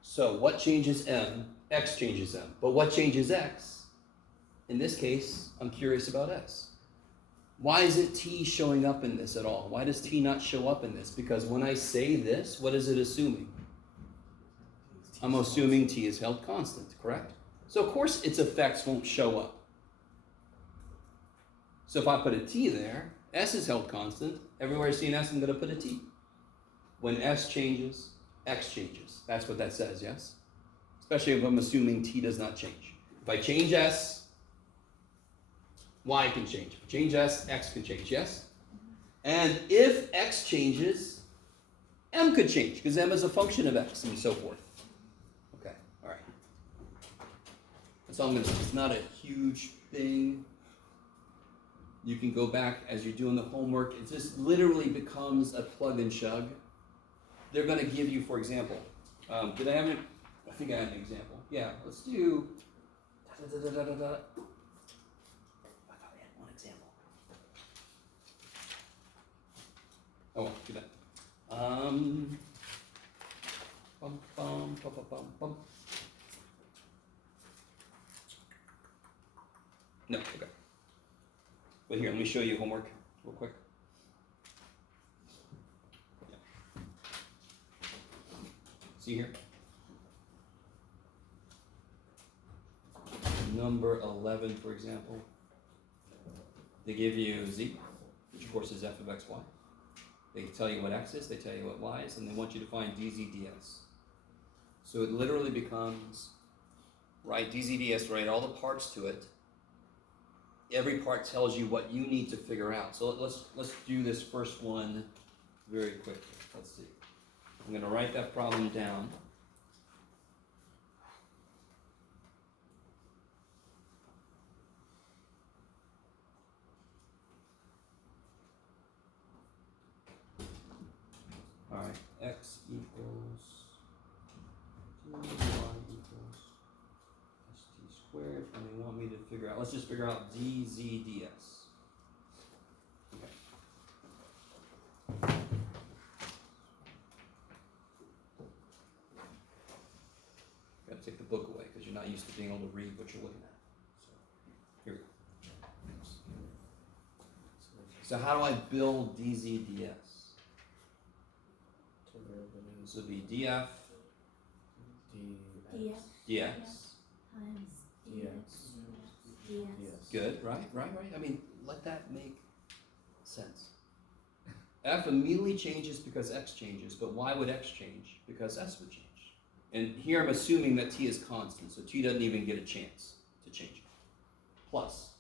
So what changes m? X changes m. But what changes x? In this case, I'm curious about s. Why isn't t showing up in this at all? Why does t not show up in this? Because when I say this, what is it assuming? I'm assuming t is held constant, correct? So of course its effects won't show up. So if I put a t there, s is held constant. Everywhere I see an s, I'm going to put a t. When s changes, x changes. That's what that says, yes? Especially if I'm assuming t does not change. If I change s, y can change. If I change s, x can change, yes? And if x changes, m could change, because m is a function of x and so forth. Okay, all right. That's all I'm going to say. It's not a huge thing. You can go back as you're doing the homework. It just literally becomes a plug and chug. They're going to give you, for example, did I have an, I think I have an example. Yeah, let's do, I thought I had one example. Oh, well, do that. No, okay. But here, let me show you homework real quick. See here? Number 11, for example. They give you z, which of course is f of x, y. They tell you what x is, they tell you what y is, and they want you to find dz, ds. So it literally becomes, right, dz, ds, right, all the parts to it. Every part tells you what you need to figure out. So let's do this first one very quickly. Let's see. I'm going to write that problem down. All right, x equals 2y equals st squared, and they want me to figure out, let's just figure out dz ds. Okay. Got to take the book away because you're not used to being able to read what you're looking at. So here we go. So how do I build dz ds? This would be df df dx. times dx dx. Good, right. I mean, let that make sense. F immediately changes because x changes, but why would x change? Because s would change. And here I'm assuming that t is constant, so t doesn't even get a chance to change. Plus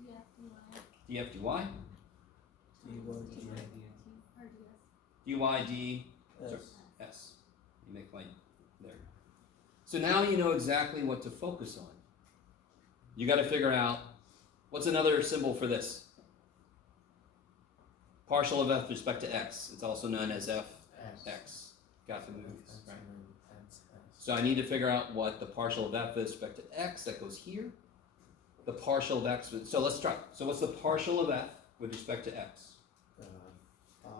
df dy, dy d s. You make like there. So now you know exactly what to focus on. You got to figure out what's another symbol for this. Partial of f with respect to x. It's also known as f x. got to move, X, right? and then X. So I need to figure out what the partial of f with respect to x, that goes here. The partial of x with, so let's try. So what's the partial of f with respect to x? 5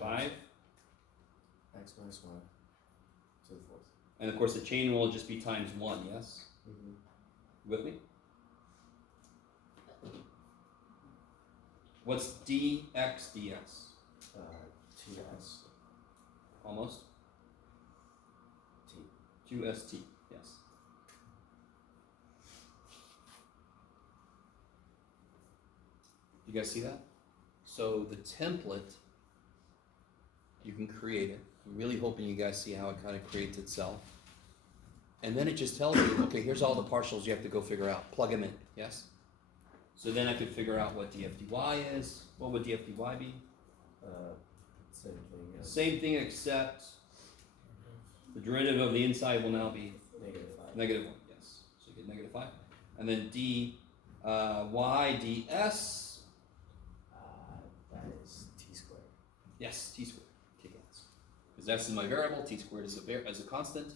5. times x minus y to the fourth. And of course the chain rule will just be times 1, yes? Mm-hmm. With me? What's dx dx? 2s Almost? t. 2st, yes. You guys see that? So the template, you can create it. I'm really hoping you guys see how it kind of creates itself. And then it just tells you, okay, here's all the partials you have to go figure out. Plug them in, yes? So then I could figure out what df dy is. What would df dy be? Same thing as Same thing except the derivative of the inside will now be -5. -1, yes. So you get -5. And then d y ds, That is t squared. yes, t squared, kick ass. Because s is my variable, t squared is a constant.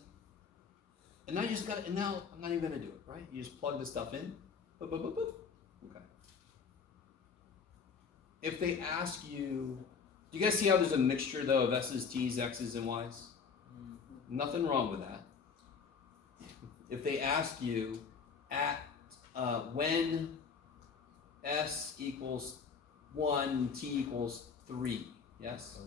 And now you just got it, and now I'm not even gonna do it, right? You just plug the stuff in, boop, boop, boop, boop. Okay. If they ask you, do you guys see how there's a mixture though of s's, t's, x's, and y's? Nothing wrong with that. If they ask you at when s equals 1, t equals 3, yes?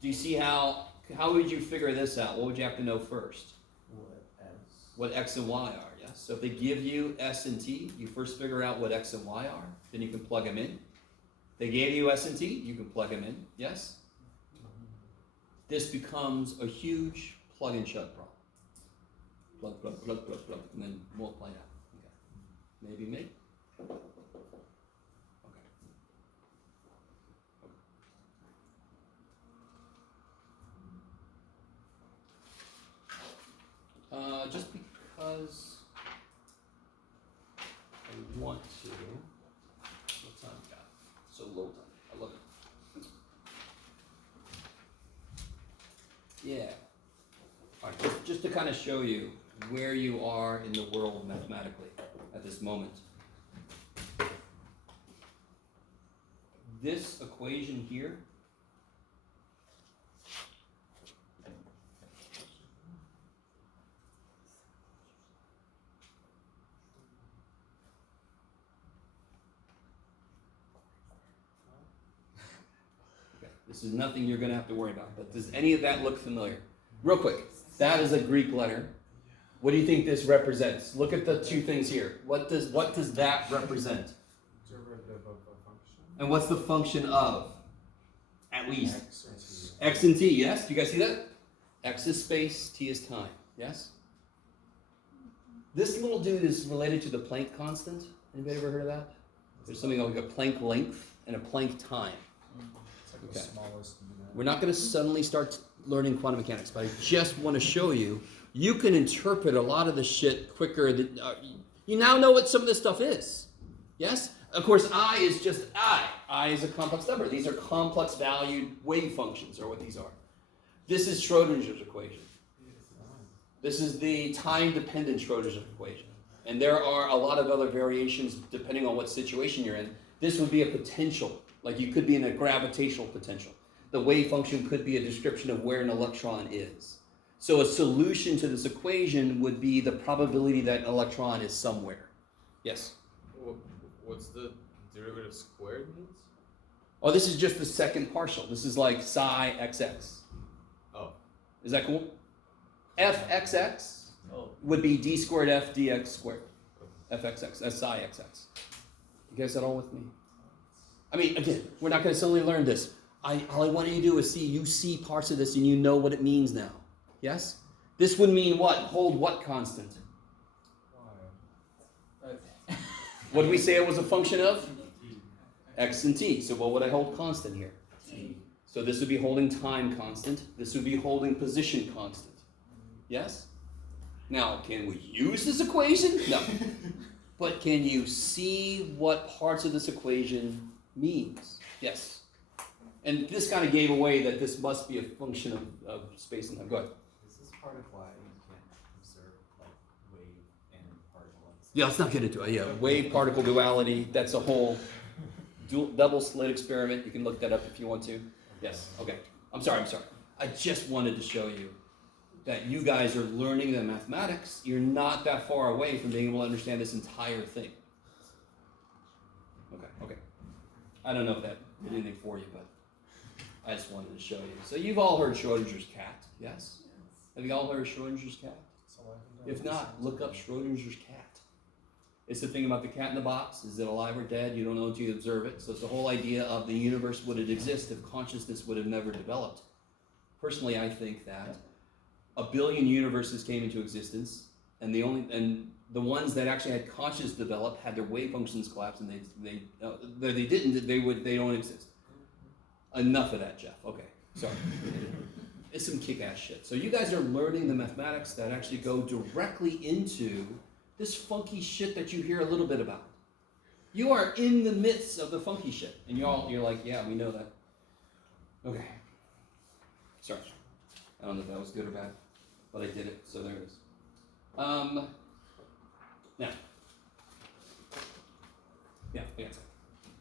Do you see how would you figure this out? What would you have to know first? What s? What x and y are, yes? So if they give you s and t, you first figure out what x and y are, then you can plug them in. They gave you s and t, you can plug them in, yes? This becomes a huge plug and shut problem. Plug, plug, plug, plug, plug, and then multiply that. Okay. Maybe me? Okay. Just because I want to. What time we got? So low time. I love it. Yeah. All right. Just to kind of show you where you are in the world mathematically at this moment. This equation here this is nothing you're going to have to worry about, but does any of that look familiar? Real quick, that is a Greek letter. What do you think this represents? Look at the two things here. What does that represent? Derivative of a function. And what's the function of? At least. X or t. X and t, yes? Do you guys see that? X is space, t is time, yes? This little dude is related to the Planck constant. Anybody ever heard of that? There's something like a Planck length and a Planck time. It's like Okay. the smallest unit. We're not going to suddenly start learning quantum mechanics, but I just want to show you, you can interpret a lot of the shit quicker than, you now know what some of this stuff is. Yes? Of course, I is just I. I is a complex number. These are complex valued wave functions, are what these are. This is Schrodinger's equation. This is the time-dependent Schrödinger's equation. And there are a lot of other variations depending on what situation you're in. This would be a potential, like you could be in a gravitational potential. The wave function could be a description of where an electron is. So a solution to this equation would be the probability that an electron is somewhere. Yes? What's the derivative squared means? Oh, this is just the second partial. This is like psi xx. Oh. Is that cool? Fxx would be d squared f dx squared. Fxx, that's psi xx. You guys at all with me? I mean, again, we're not going to suddenly learn this. All I want you to do is you see parts of this and you know what it means now. Yes? This would mean what? Hold what constant? Why? What did we say it was a function of? X and t. So what would I hold constant here? T. So this would be holding time constant. This would be holding position constant. Yes? Now, can we use this equation? No. But can you see what parts of this equation means? Yes? And this kind of gave away that this must be a function of space and time. Go ahead. Is this part of why you can't observe like wave and particle at the same Yeah, let's not get into it. Yeah, wave particle duality. That's a whole double slit experiment. You can look that up if you want to. Yes. Okay. I'm sorry. I just wanted to show you that you guys are learning the mathematics. You're not that far away from being able to understand this entire thing. Okay. I don't know if that did anything for you, but I just wanted to show you. So you've all heard Schrodinger's cat, yes? Have you all heard Schrodinger's cat? So I haven't done If it not, since. look up Schrodinger's cat. It's the thing about the cat in the box. Is it alive or dead? You don't know until you observe it. So it's the whole idea of the universe, would it exist if consciousness would have never developed? Personally, I think that a billion universes came into existence, and the ones that actually had consciousness develop had their wave functions collapse, and they don't exist. Enough of that, Jeff. Okay, sorry. It's some kick-ass shit. So you guys are learning the mathematics that actually go directly into this funky shit that you hear a little bit about. You are in the midst of the funky shit, and you're like, yeah, we know that. Okay. Sorry. I don't know if that was good or bad, but I did it, so there it is. Now. Yeah, I got it.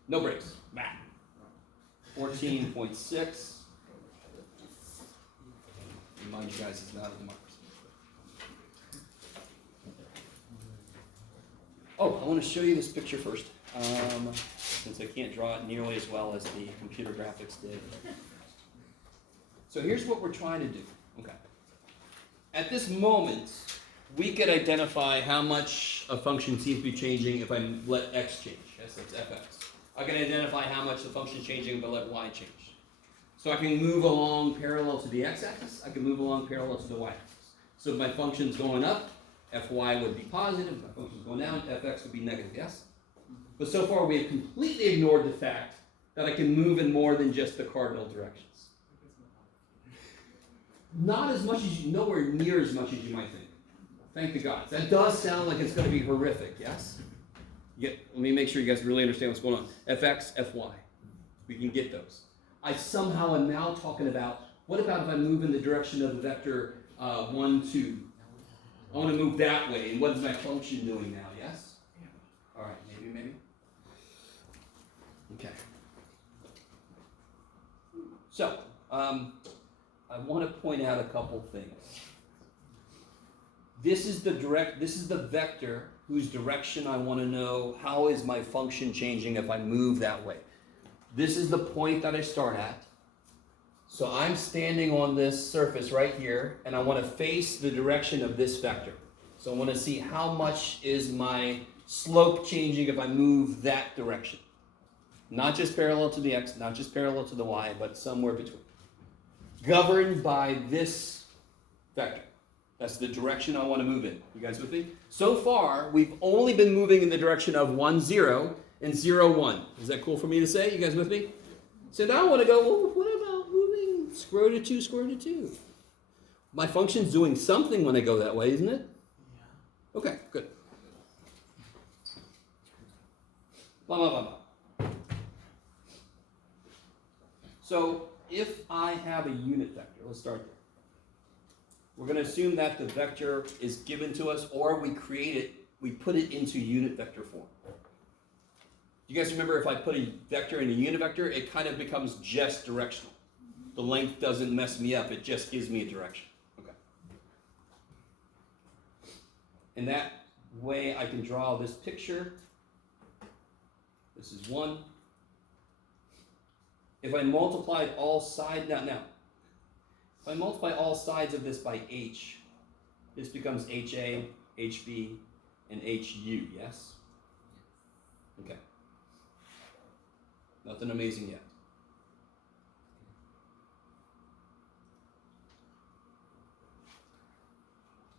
No breaks. Back. 14.6. Remind you guys, it's not a democracy. Oh, I want to show you this picture first, since I can't draw it nearly as well as the computer graphics did. So here's what we're trying to do. Okay. At this moment, we could identify how much a function seems to be changing if I let x change. Yes, that's fx. I can identify how much the function is changing if I let y change. So I can move along parallel to the x-axis. I can move along parallel to the y-axis. So if my function's going up, fy would be positive. If my function's going down, fx would be negative, yes? But so far we have completely ignored the fact that I can move in more than just the cardinal directions. Not as much as you, nowhere near as much as you might think. Thank the gods. That does sound like it's going to be horrific, yes? Let me make sure you guys really understand what's going on. Fx, fy. We can get those. I somehow am now talking about, what about if I move in the direction of the vector 1, 2? I want to move that way, and what is my function doing now, yes? All right, maybe. Okay. So, I want to point out a couple things. This is the vector whose direction I want to know, how is my function changing if I move that way. This is the point that I start at. So I'm standing on this surface right here, and I want to face the direction of this vector. So I want to see how much is my slope changing if I move that direction. Not just parallel to the x, not just parallel to the y, but somewhere between. Governed by this vector. That's the direction I want to move in. You guys with me? So far, we've only been moving in the direction of 1, 0 and 0, 1. Is that cool for me to say? You guys with me? So now I want to go, well, what about moving square root of 2, square root of 2? My function's doing something when I go that way, isn't it? Yeah. Okay, good. Blah, blah, blah, blah. So if I have a unit vector, let's start there. We're going to assume that the vector is given to us, or we create it, we put it into unit vector form. You guys remember if I put a vector in a unit vector, it kind of becomes just directional. The length doesn't mess me up, it just gives me a direction. Okay. In that way, I can draw this picture. This is 1. If I multiplied all sides, now, if I multiply all sides of this by h, this becomes HA, HB, and HU, yes? Okay. Nothing amazing yet.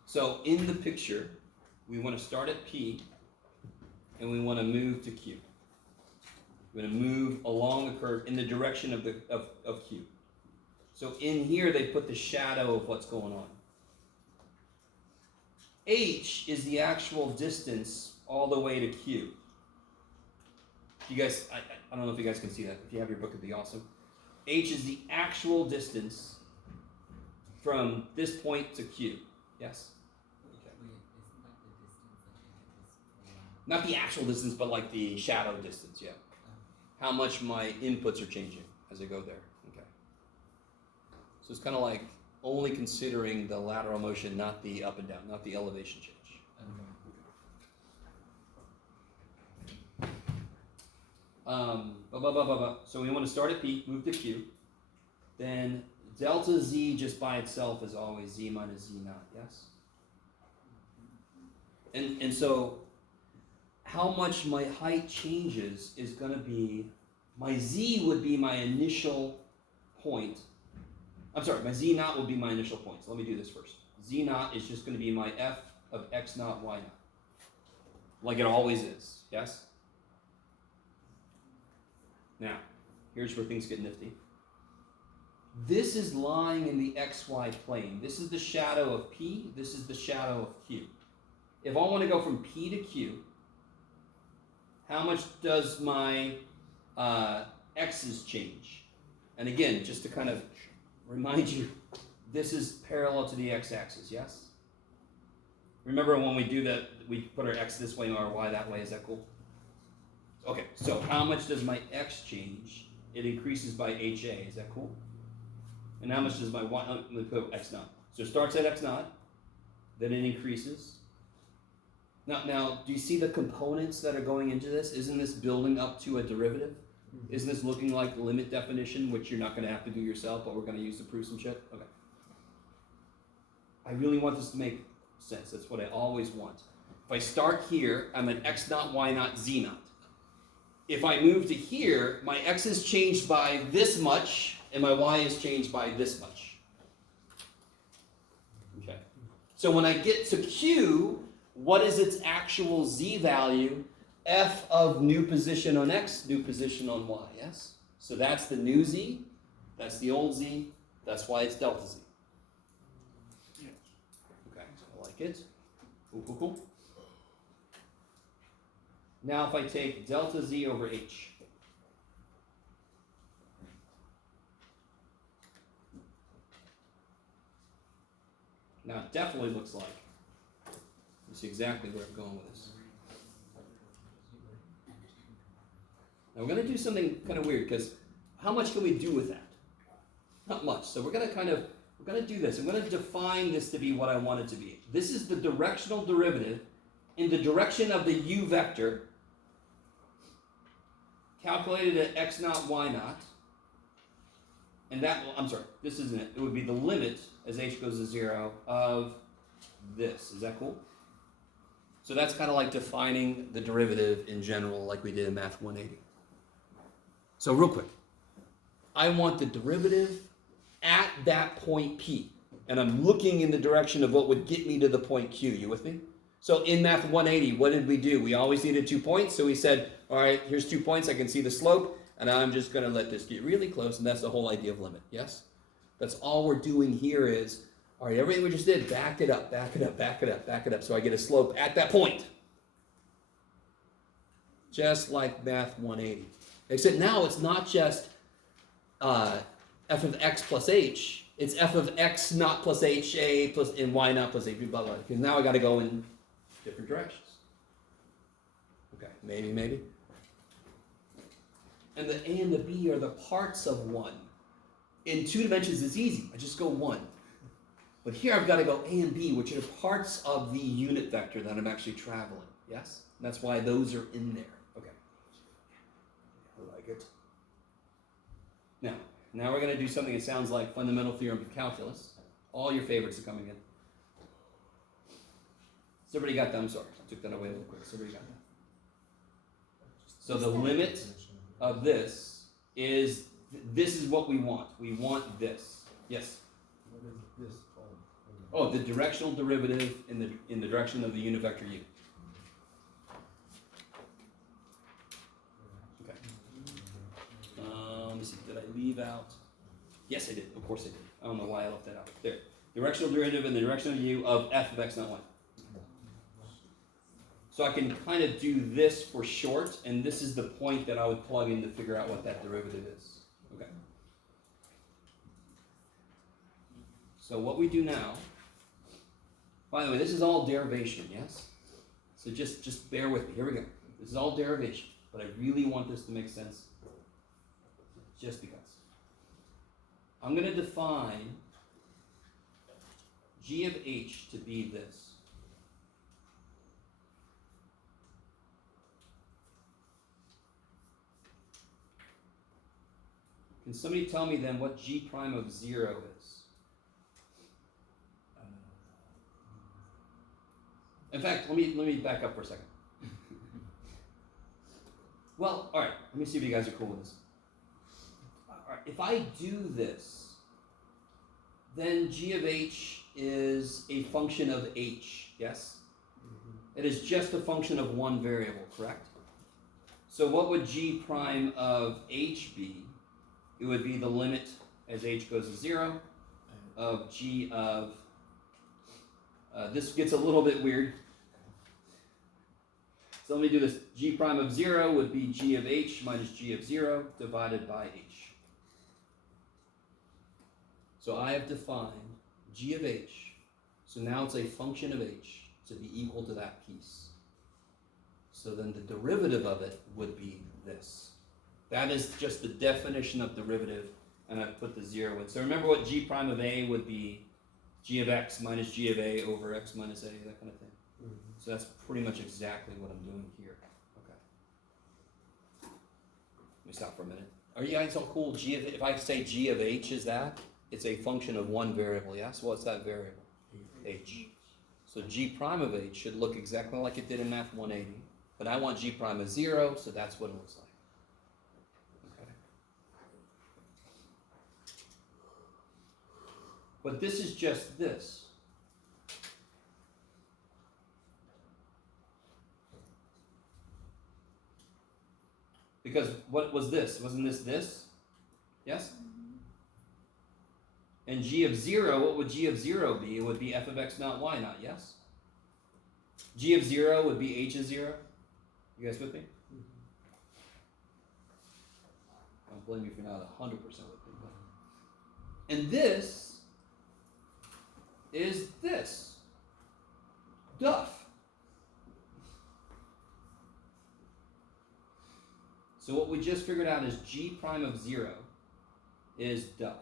So in the picture, we want to start at P, and we want to move to Q. We're going to move along the curve in the direction of Q. So in here, they put the shadow of what's going on. H is the actual distance all the way to Q. You guys, I don't know if you guys can see that. If you have your book, it'd be awesome. h is the actual distance from this point to Q. Yes? Not the actual distance, but like the shadow distance, yeah. How much my inputs are changing as I go there. Okay. So it's kind of like only considering the lateral motion, not the up and down, not the elevation change. So we want to start at P, move to Q. Then delta Z just by itself is always Z minus Z naught, yes? And so how much my height changes is going to be, my Z would be my initial point. I'm sorry, my Z naught will be my initial point. So let me do this first. Z naught is just going to be my F of X naught Y naught. Like it always is, yes? Now, here's where things get nifty. This is lying in the XY plane. This is the shadow of P. This is the shadow of Q. If I want to go from P to Q, how much does my X's change? And again, just to kind of remind you, this is parallel to the X-axis, yes? Remember when we do that, we put our X this way and our Y that way, is that cool? Okay, so how much does my X change? It increases by HA, is that cool? And how much does my Y, let me put X naught. So it starts at X naught, then it increases. Now, do you see the components that are going into this? Isn't this building up to a derivative? Isn't this looking like the limit definition, which you're not going to have to do yourself, but we're going to use to prove some shit? Okay. I really want this to make sense. That's what I always want. If I start here, I'm at X naught, Y naught, Z naught. If I move to here, my X is changed by this much, and my Y is changed by this much. Okay. So when I get to Q, what is its actual Z value? F of new position on X, new position on Y, yes? So that's the new Z, that's the old Z, that's why it's delta Z. Okay, I like it. Cool, cool, cool. Now if I take delta Z over H, now it definitely looks like, you see exactly where I'm going with this. Now we're going to do something kind of weird, because how much can we do with that? Not much. So we're going to do this. I'm going to define this to be what I want it to be. This is the directional derivative in the direction of the u vector calculated at X naught, Y naught. And that, I'm sorry, this isn't it. It would be the limit as H goes to 0 of this. Is that cool? So that's kind of like defining the derivative in general like we did in Math 180. So real quick, I want the derivative at that point P. And I'm looking in the direction of what would get me to the point Q. You with me? So in Math 180, what did we do? We always needed 2 points. So we said, all right, here's 2 points. I can see the slope. And I'm just going to let this get really close. And that's the whole idea of limit. Yes? That's all we're doing here is, all right, everything we just did, back it up, back it up, back it up, back it up. So I get a slope at that point. Just like Math 180. Except now it's not just f of x plus h. It's f of x naught plus h, a plus, and y naught plus a, blah, blah. Because now I got to go in different directions. Okay, maybe. And the a and the b are the parts of 1. In 2 dimensions, it's easy. I just go 1. But here I've got to go a and b, which are parts of the unit vector that I'm actually traveling. Yes? And that's why those are in there. Okay. I like it. Now we're going to do something that sounds like fundamental theorem of calculus. All your favorites are coming in. So everybody got that? I'm sorry. I took that away a little quick. So everybody got that? So the limit of this is what we want. We want this. Yes? What is this called? Oh, the directional derivative in the direction of the unit vector u. Okay. Let me see. Did I leave out? Yes, I did. Of course I did. I don't know why I left that out. There. Directional derivative in the direction of u of f of x naught 1. So I can kind of do this for short, and this is the point that I would plug in to figure out what that derivative is. Okay. So what we do now, by the way, this is all derivation, yes? So just bear with me. Here we go. This is all derivation, but I really want this to make sense just because. I'm going to define g of h to be this. Can somebody tell me then what g prime of 0 is? In fact, let me back up for a second. Well, all right, let me see if you guys are cool with this. All right, if I do this, then g of h is a function of h, yes? It is just a function of one variable, correct? So what would g prime of h be? It would be the limit as h goes to 0 of g of, this gets a little bit weird. So let me do this. G prime of 0 would be g of h minus g of 0 divided by h. So I have defined g of h. So now it's a function of h to be equal to that piece. So then the derivative of it would be this. That is just the definition of derivative, and I've put the 0 in. So remember what g prime of a would be g of x minus g of a over x minus a, that kind of thing. So that's pretty much exactly what I'm doing here. Okay. Let me stop for a minute. Are you guys all cool? If I say g of h is that, it's a function of one variable, yes? What's that variable? H. So g prime of h should look exactly like it did in Math 180, but I want g prime of 0, so that's what it looks like. Okay. But this is just this. Because what was this? Wasn't this? Yes? And g of 0, what would g of 0 be? It would be f of x not y not, yes? G of 0 would be h of 0. You guys with me? I don't blame you if you're not 100% with me. But. And this is this. Duff. So what we just figured out is g prime of 0 is duff.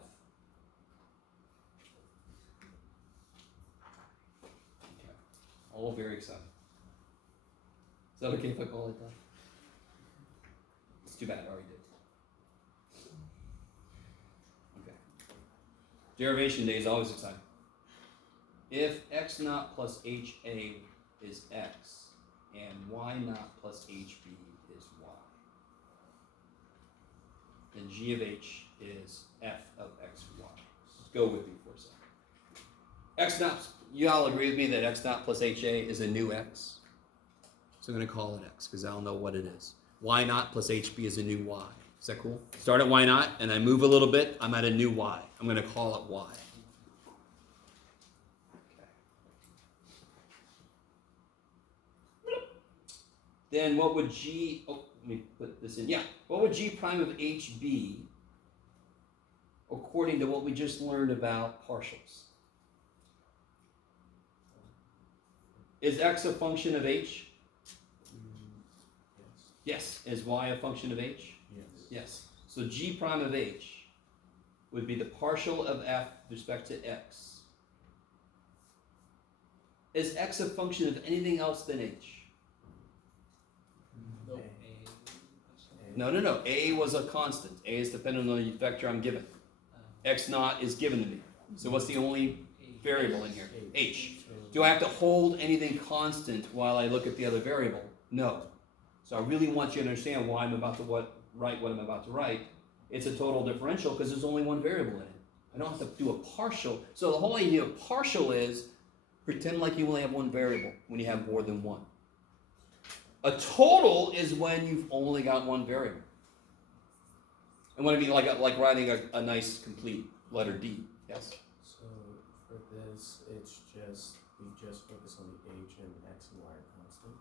Okay. All very exciting. Is that okay if I call it duff? It's too bad, I already did. Okay. Derivation day is always exciting. If x naught plus ha is x, and y naught plus hb is y, then g of h is f of x y. Just go with me for a second. X naught, you all agree with me that x naught plus ha is a new x? So I'm going to call it x because I'll know what it is. Y naught plus hb is a new y. Is that cool? Start at y naught and I move a little bit, I'm at a new y. I'm going to call it y. Okay. Then what would g, let me put this in. Yeah, what would g prime of h be according to what we just learned about partials? Is x a function of h? Yes. Is y a function of h? Yes. So g prime of h would be the partial of f with respect to x. Is x a function of anything else than h? No. A was a constant. A is dependent on the vector I'm given. X naught is given to me. So what's the only variable in here? H. Do I have to hold anything constant while I look at the other variable? No. So I really want you to understand why I'm about to write what I'm about to write. It's a total differential because there's only one variable in it. I don't have to do a partial. So the whole idea of partial is pretend like you only have one variable when you have more than one. A total is when you've only got one variable. And what I mean, like writing a nice complete letter D. Yes? So for this, it's just, we just focus on the h and x and y are constant?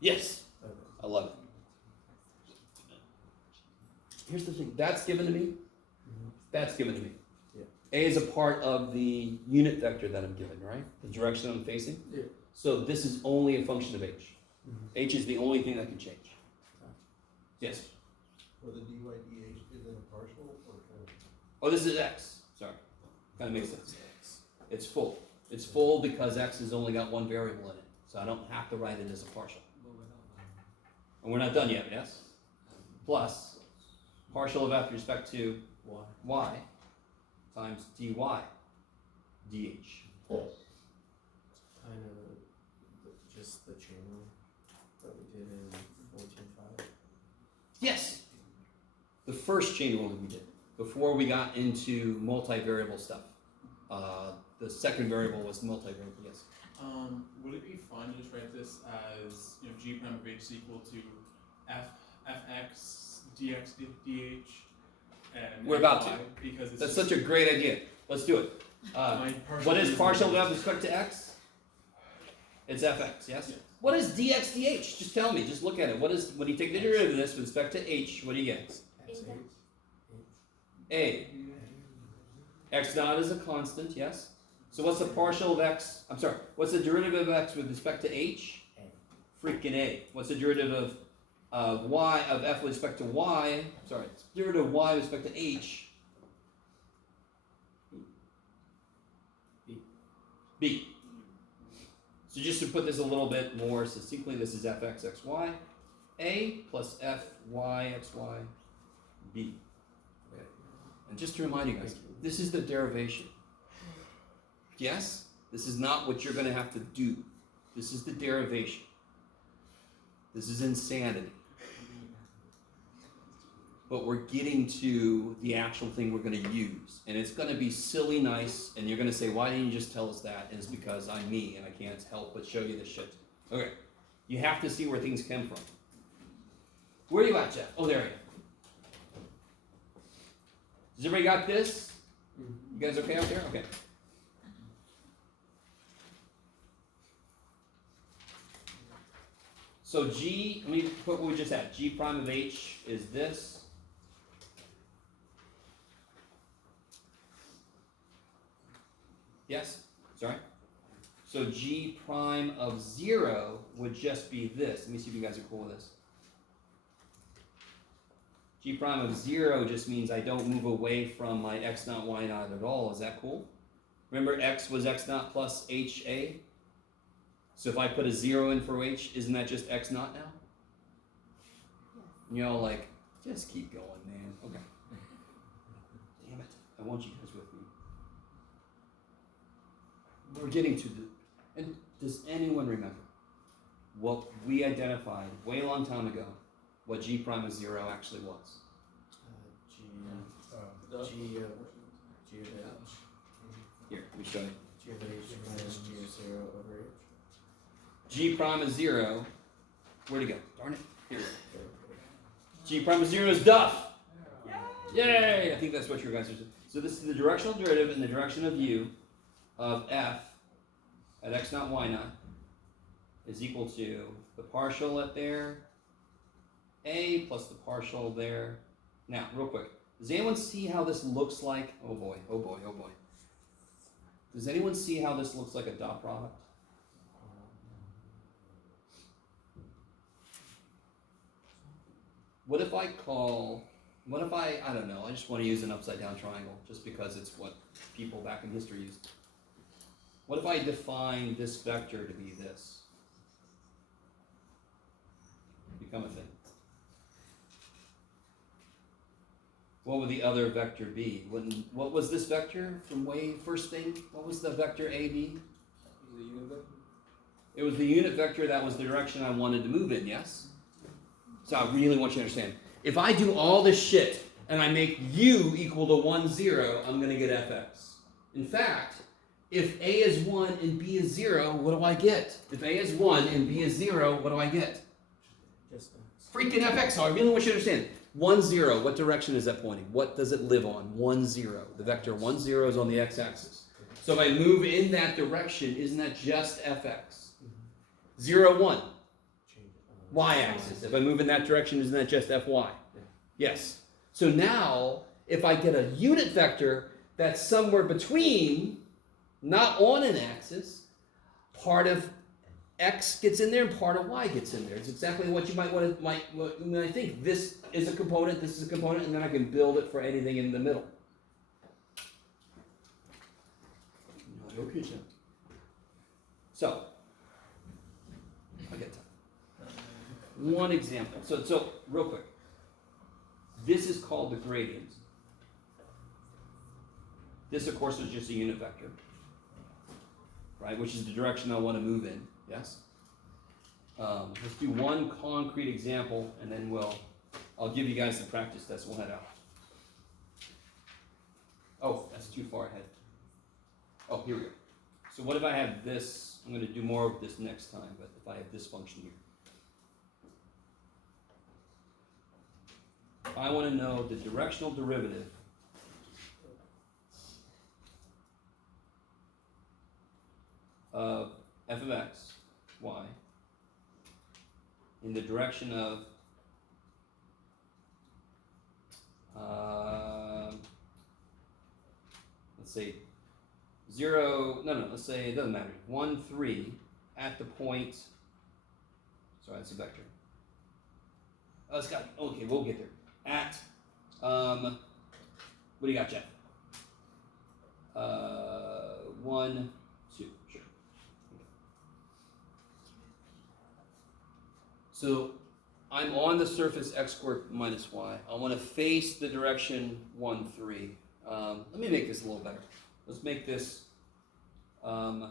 Yes. Okay. I love it. Here's the thing. That's given to me. That's given to me. Yeah. A is a part of the unit vector that I'm given, right? The direction I'm facing. Yeah. So this is only a function of h. H is the only thing that can change. Yes. For the dy dh, is it a partial or full? Oh, this is x. Sorry. Kind of makes sense. It's full. It's full because x has only got one variable in it. So I don't have to write it as a partial. And we're not done yet, yes? Plus, partial of f with respect to y times dy dh. Kind of just the channel that we did in 14.5. Yes. The first chain rule that we did before we got into multivariable stuff. The second variable was multivariable. Yes. Would it be fun to just write this as, you know, g prime of h is equal to fx dx dh and We're about fy, to. because it's That's just such a great idea. Let's do it. my What is is- partial of f with respect to x? It's fx. Yes. Yes. What is dx dh? Just tell me. Just look at it. What is when you take the derivative of this with respect to h? What do you get? X8. A. X naught is a constant. Yes. So what's the partial of x? I'm sorry. What's the derivative of x with respect to h? Freaking a. What's the derivative of y of f with respect to y? Sorry. Derivative of y with respect to h. B. So just to put this a little bit more succinctly, this is fx xy, a plus fy xy, b. Okay. And just to remind you guys, this is the derivation. Yes? This is not what you're going to have to do. This is the derivation. This is insanity. But we're getting to the actual thing we're going to use. And it's going to be silly nice, and you're going to say, why didn't you just tell us that? And it's because I'm me, and I can't help but show you this shit. Okay. You have to see where things come from. Where are you at, Jeff? Oh, there you are. Has everybody got this? You guys okay out there? Okay. So G, let me put what we just had. G prime of H is this. Yes? Sorry? So G prime of 0 would just be this. Let me see if you guys are cool with this. G prime of 0 just means I don't move away from my x naught, y naught at all. Is that cool? Remember x was x naught plus HA? So if I put a 0 in for h, isn't that just x naught now? You know, like, just keep going, man. Okay. Damn it. I want you guys with me. We're getting to the... And does anyone remember what we identified way a long time ago, what G prime of 0 actually was? G of H. Here, let me show you. G of H minus G of 0 over H. G prime of 0, where'd it go? Darn it. Here we go. G prime of 0 is Duff. Yay! I think that's what you guys are saying. So this is the directional derivative in the direction of u of f at x naught, y naught is equal to the partial at there, a plus the partial there. Now, real quick, does anyone see how this looks like? Oh boy, oh boy, oh boy. Does anyone see how this looks like a dot product? What if I I don't know, I just want to use an upside down triangle just because it's what people back in history used. What if I define this vector to be this? Become a thing. What would the other vector be? What was this vector from way first thing? What was the vector AB? The unit vector? It was the unit vector that was the direction I wanted to move in, yes? So I really want you to understand. If I do all this shit and I make u equal to 1, 0, I'm going to get fx. In fact, if a is 1 and b is 0, what do I get? If a is 1 and b is 0, what do I get? Just X. Freaking fx. So I really want you to understand. 1, 0, what direction is that pointing? What does it live on? 1, 0. The vector 1, 0 is on the x-axis. So if I move in that direction, isn't that just fx? 0, 1. Y-axis. If I move in that direction, isn't that just fy? Yes. So now, if I get a unit vector that's somewhere between, not on an axis, part of X gets in there and part of Y gets in there. It's exactly what you might want to, I think this is a component, this is a component, and then I can build it for anything in the middle. Okay, Jim. So, I get time. One example. So real quick. This is called the gradient. This, of course, is just a unit vector, right? Which is the direction I want to move in. Yes. Let's do one concrete example, and then I'll give you guys the practice test. We'll head out. Oh, that's too far ahead. Oh, here we go. So what if I have this? I'm going to do more of this next time, but if I have this function here. I want to know the directional derivative of f of x, y, in the direction of let's say let's say it doesn't matter, 1, 3 at the point, sorry, that's a vector. Oh, it's got, okay, we'll get there. At, what do you got, Jeff? 1, 2, sure. So I'm on the surface x squared minus y. I want to face the direction 1, 3. Let me make this a little better. Let's make this 1/2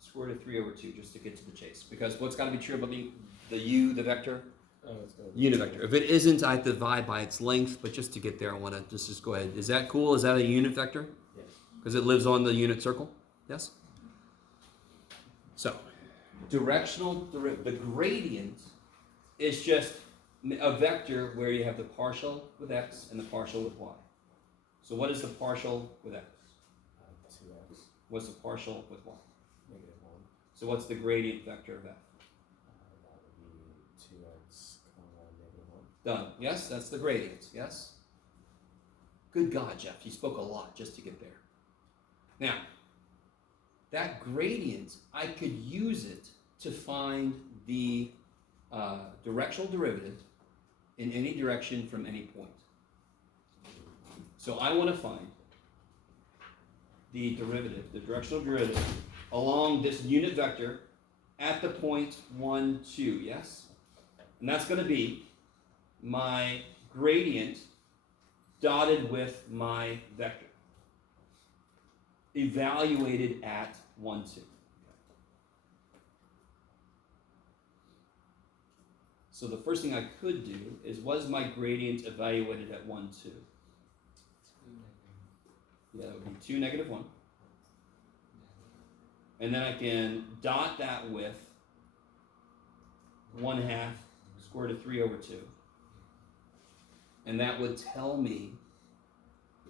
square root of 3 over 2, just to get to the chase. Because what's got to be true about the u, the vector? Unit vector. If it isn't, I have to divide by its length, but just to get there, I want to just go ahead. Is that cool? Is that a unit vector? Yes. Because it lives on the unit circle? Yes? So, directional derivative. The gradient is just a vector where you have the partial with x and the partial with y. So what is the partial with x? 2x. What's the partial with y? -1. So what's the gradient vector of f? That would be 2x, -1. Done. Yes, that's the gradient. Yes? Good God, Jeff, you spoke a lot just to get there. Now, that gradient, I could use it to find the directional derivative in any direction from any point. So I want to find the derivative, the directional derivative, along this unit vector at the point 1, 2, yes? And that's going to be my gradient dotted with my vector, evaluated at 1, 2. So the first thing I could do is, was my gradient evaluated at 1, 2? Yeah, that would be 2, -1. And then I can dot that with 1/2 square root of 3 over 2. And that would tell me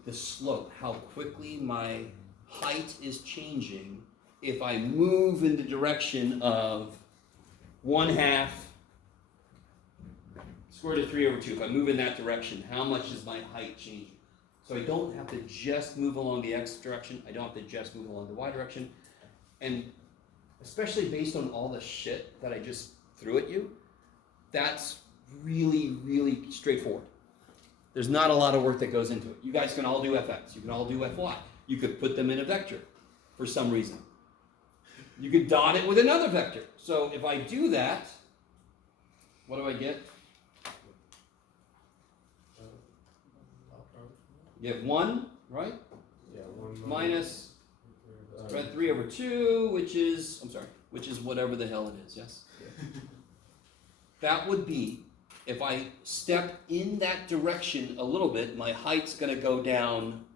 the slope, how quickly my height is changing if I move in the direction of 1/2 square root of 3 over 2. If I move in that direction, how much is my height changing? So I don't have to just move along the x direction. I don't have to just move along the y direction. And especially based on all the shit that I just threw at you, that's really, really straightforward. There's not a lot of work that goes into it. You guys can all do fx. You can all do fy. You could put them in a vector for some reason. You could dot it with another vector. So if I do that, what do I get? You get 1, right? Yeah, 1 Minus 3 over 2, which is whatever the hell it is, yes? That would be, if I step in that direction a little bit, my height's going to go down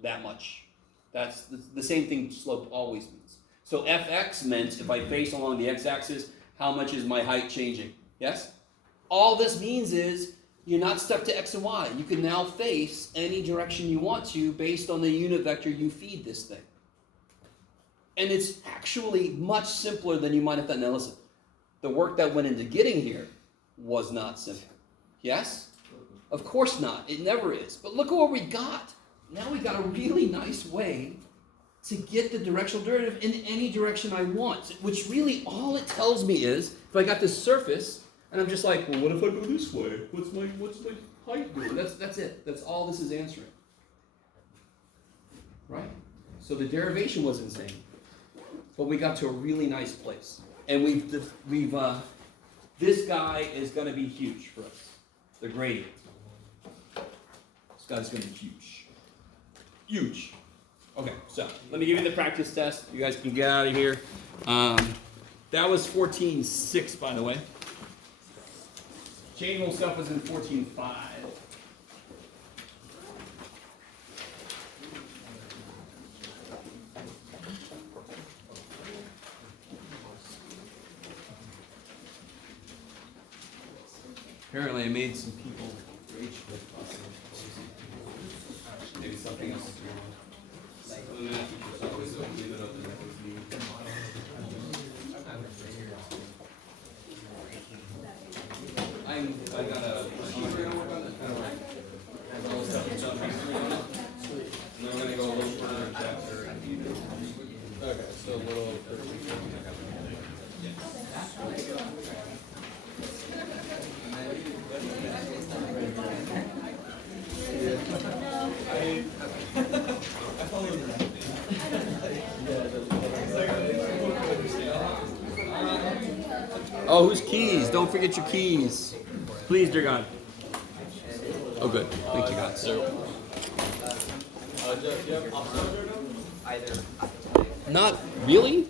that much. That's the same thing slope always means. So fx meant, if I face along the x-axis, how much is my height changing? Yes? All this means is, you're not stuck to x and y. You can now face any direction you want to based on the unit vector you feed this thing. And it's actually much simpler than you might have thought. Now listen, the work that went into getting here was not simple. Yes? Of course not. It never is. But look at what we got. Now we got a really nice way to get the directional derivative in any direction I want. Which really all it tells me is, if I got this surface, and I'm just like, well, what if I go this way? What's my height doing? That's it. That's all this is answering. Right? So the derivation was insane. But we got to a really nice place. And this guy is going to be huge for us. The gradient. This guy's going to be huge. Huge. Okay, so let me give you the practice test. You guys can get out of here. That was 14.6, by the way. Chain rule stuff was in 14.5. Apparently I made some people rage quit. Maybe something else is going on. Other than that, teachers always leave it open. I got a sheet we're gonna work on that kind of like all the stuff that's done recently on it. And then we're gonna go a little further in chapter and Okay, so a little. Oh, whose keys? Don't forget your keys. Please, dear God. Oh, good. Thank you, God. So, Jeff, you have Either. Not really.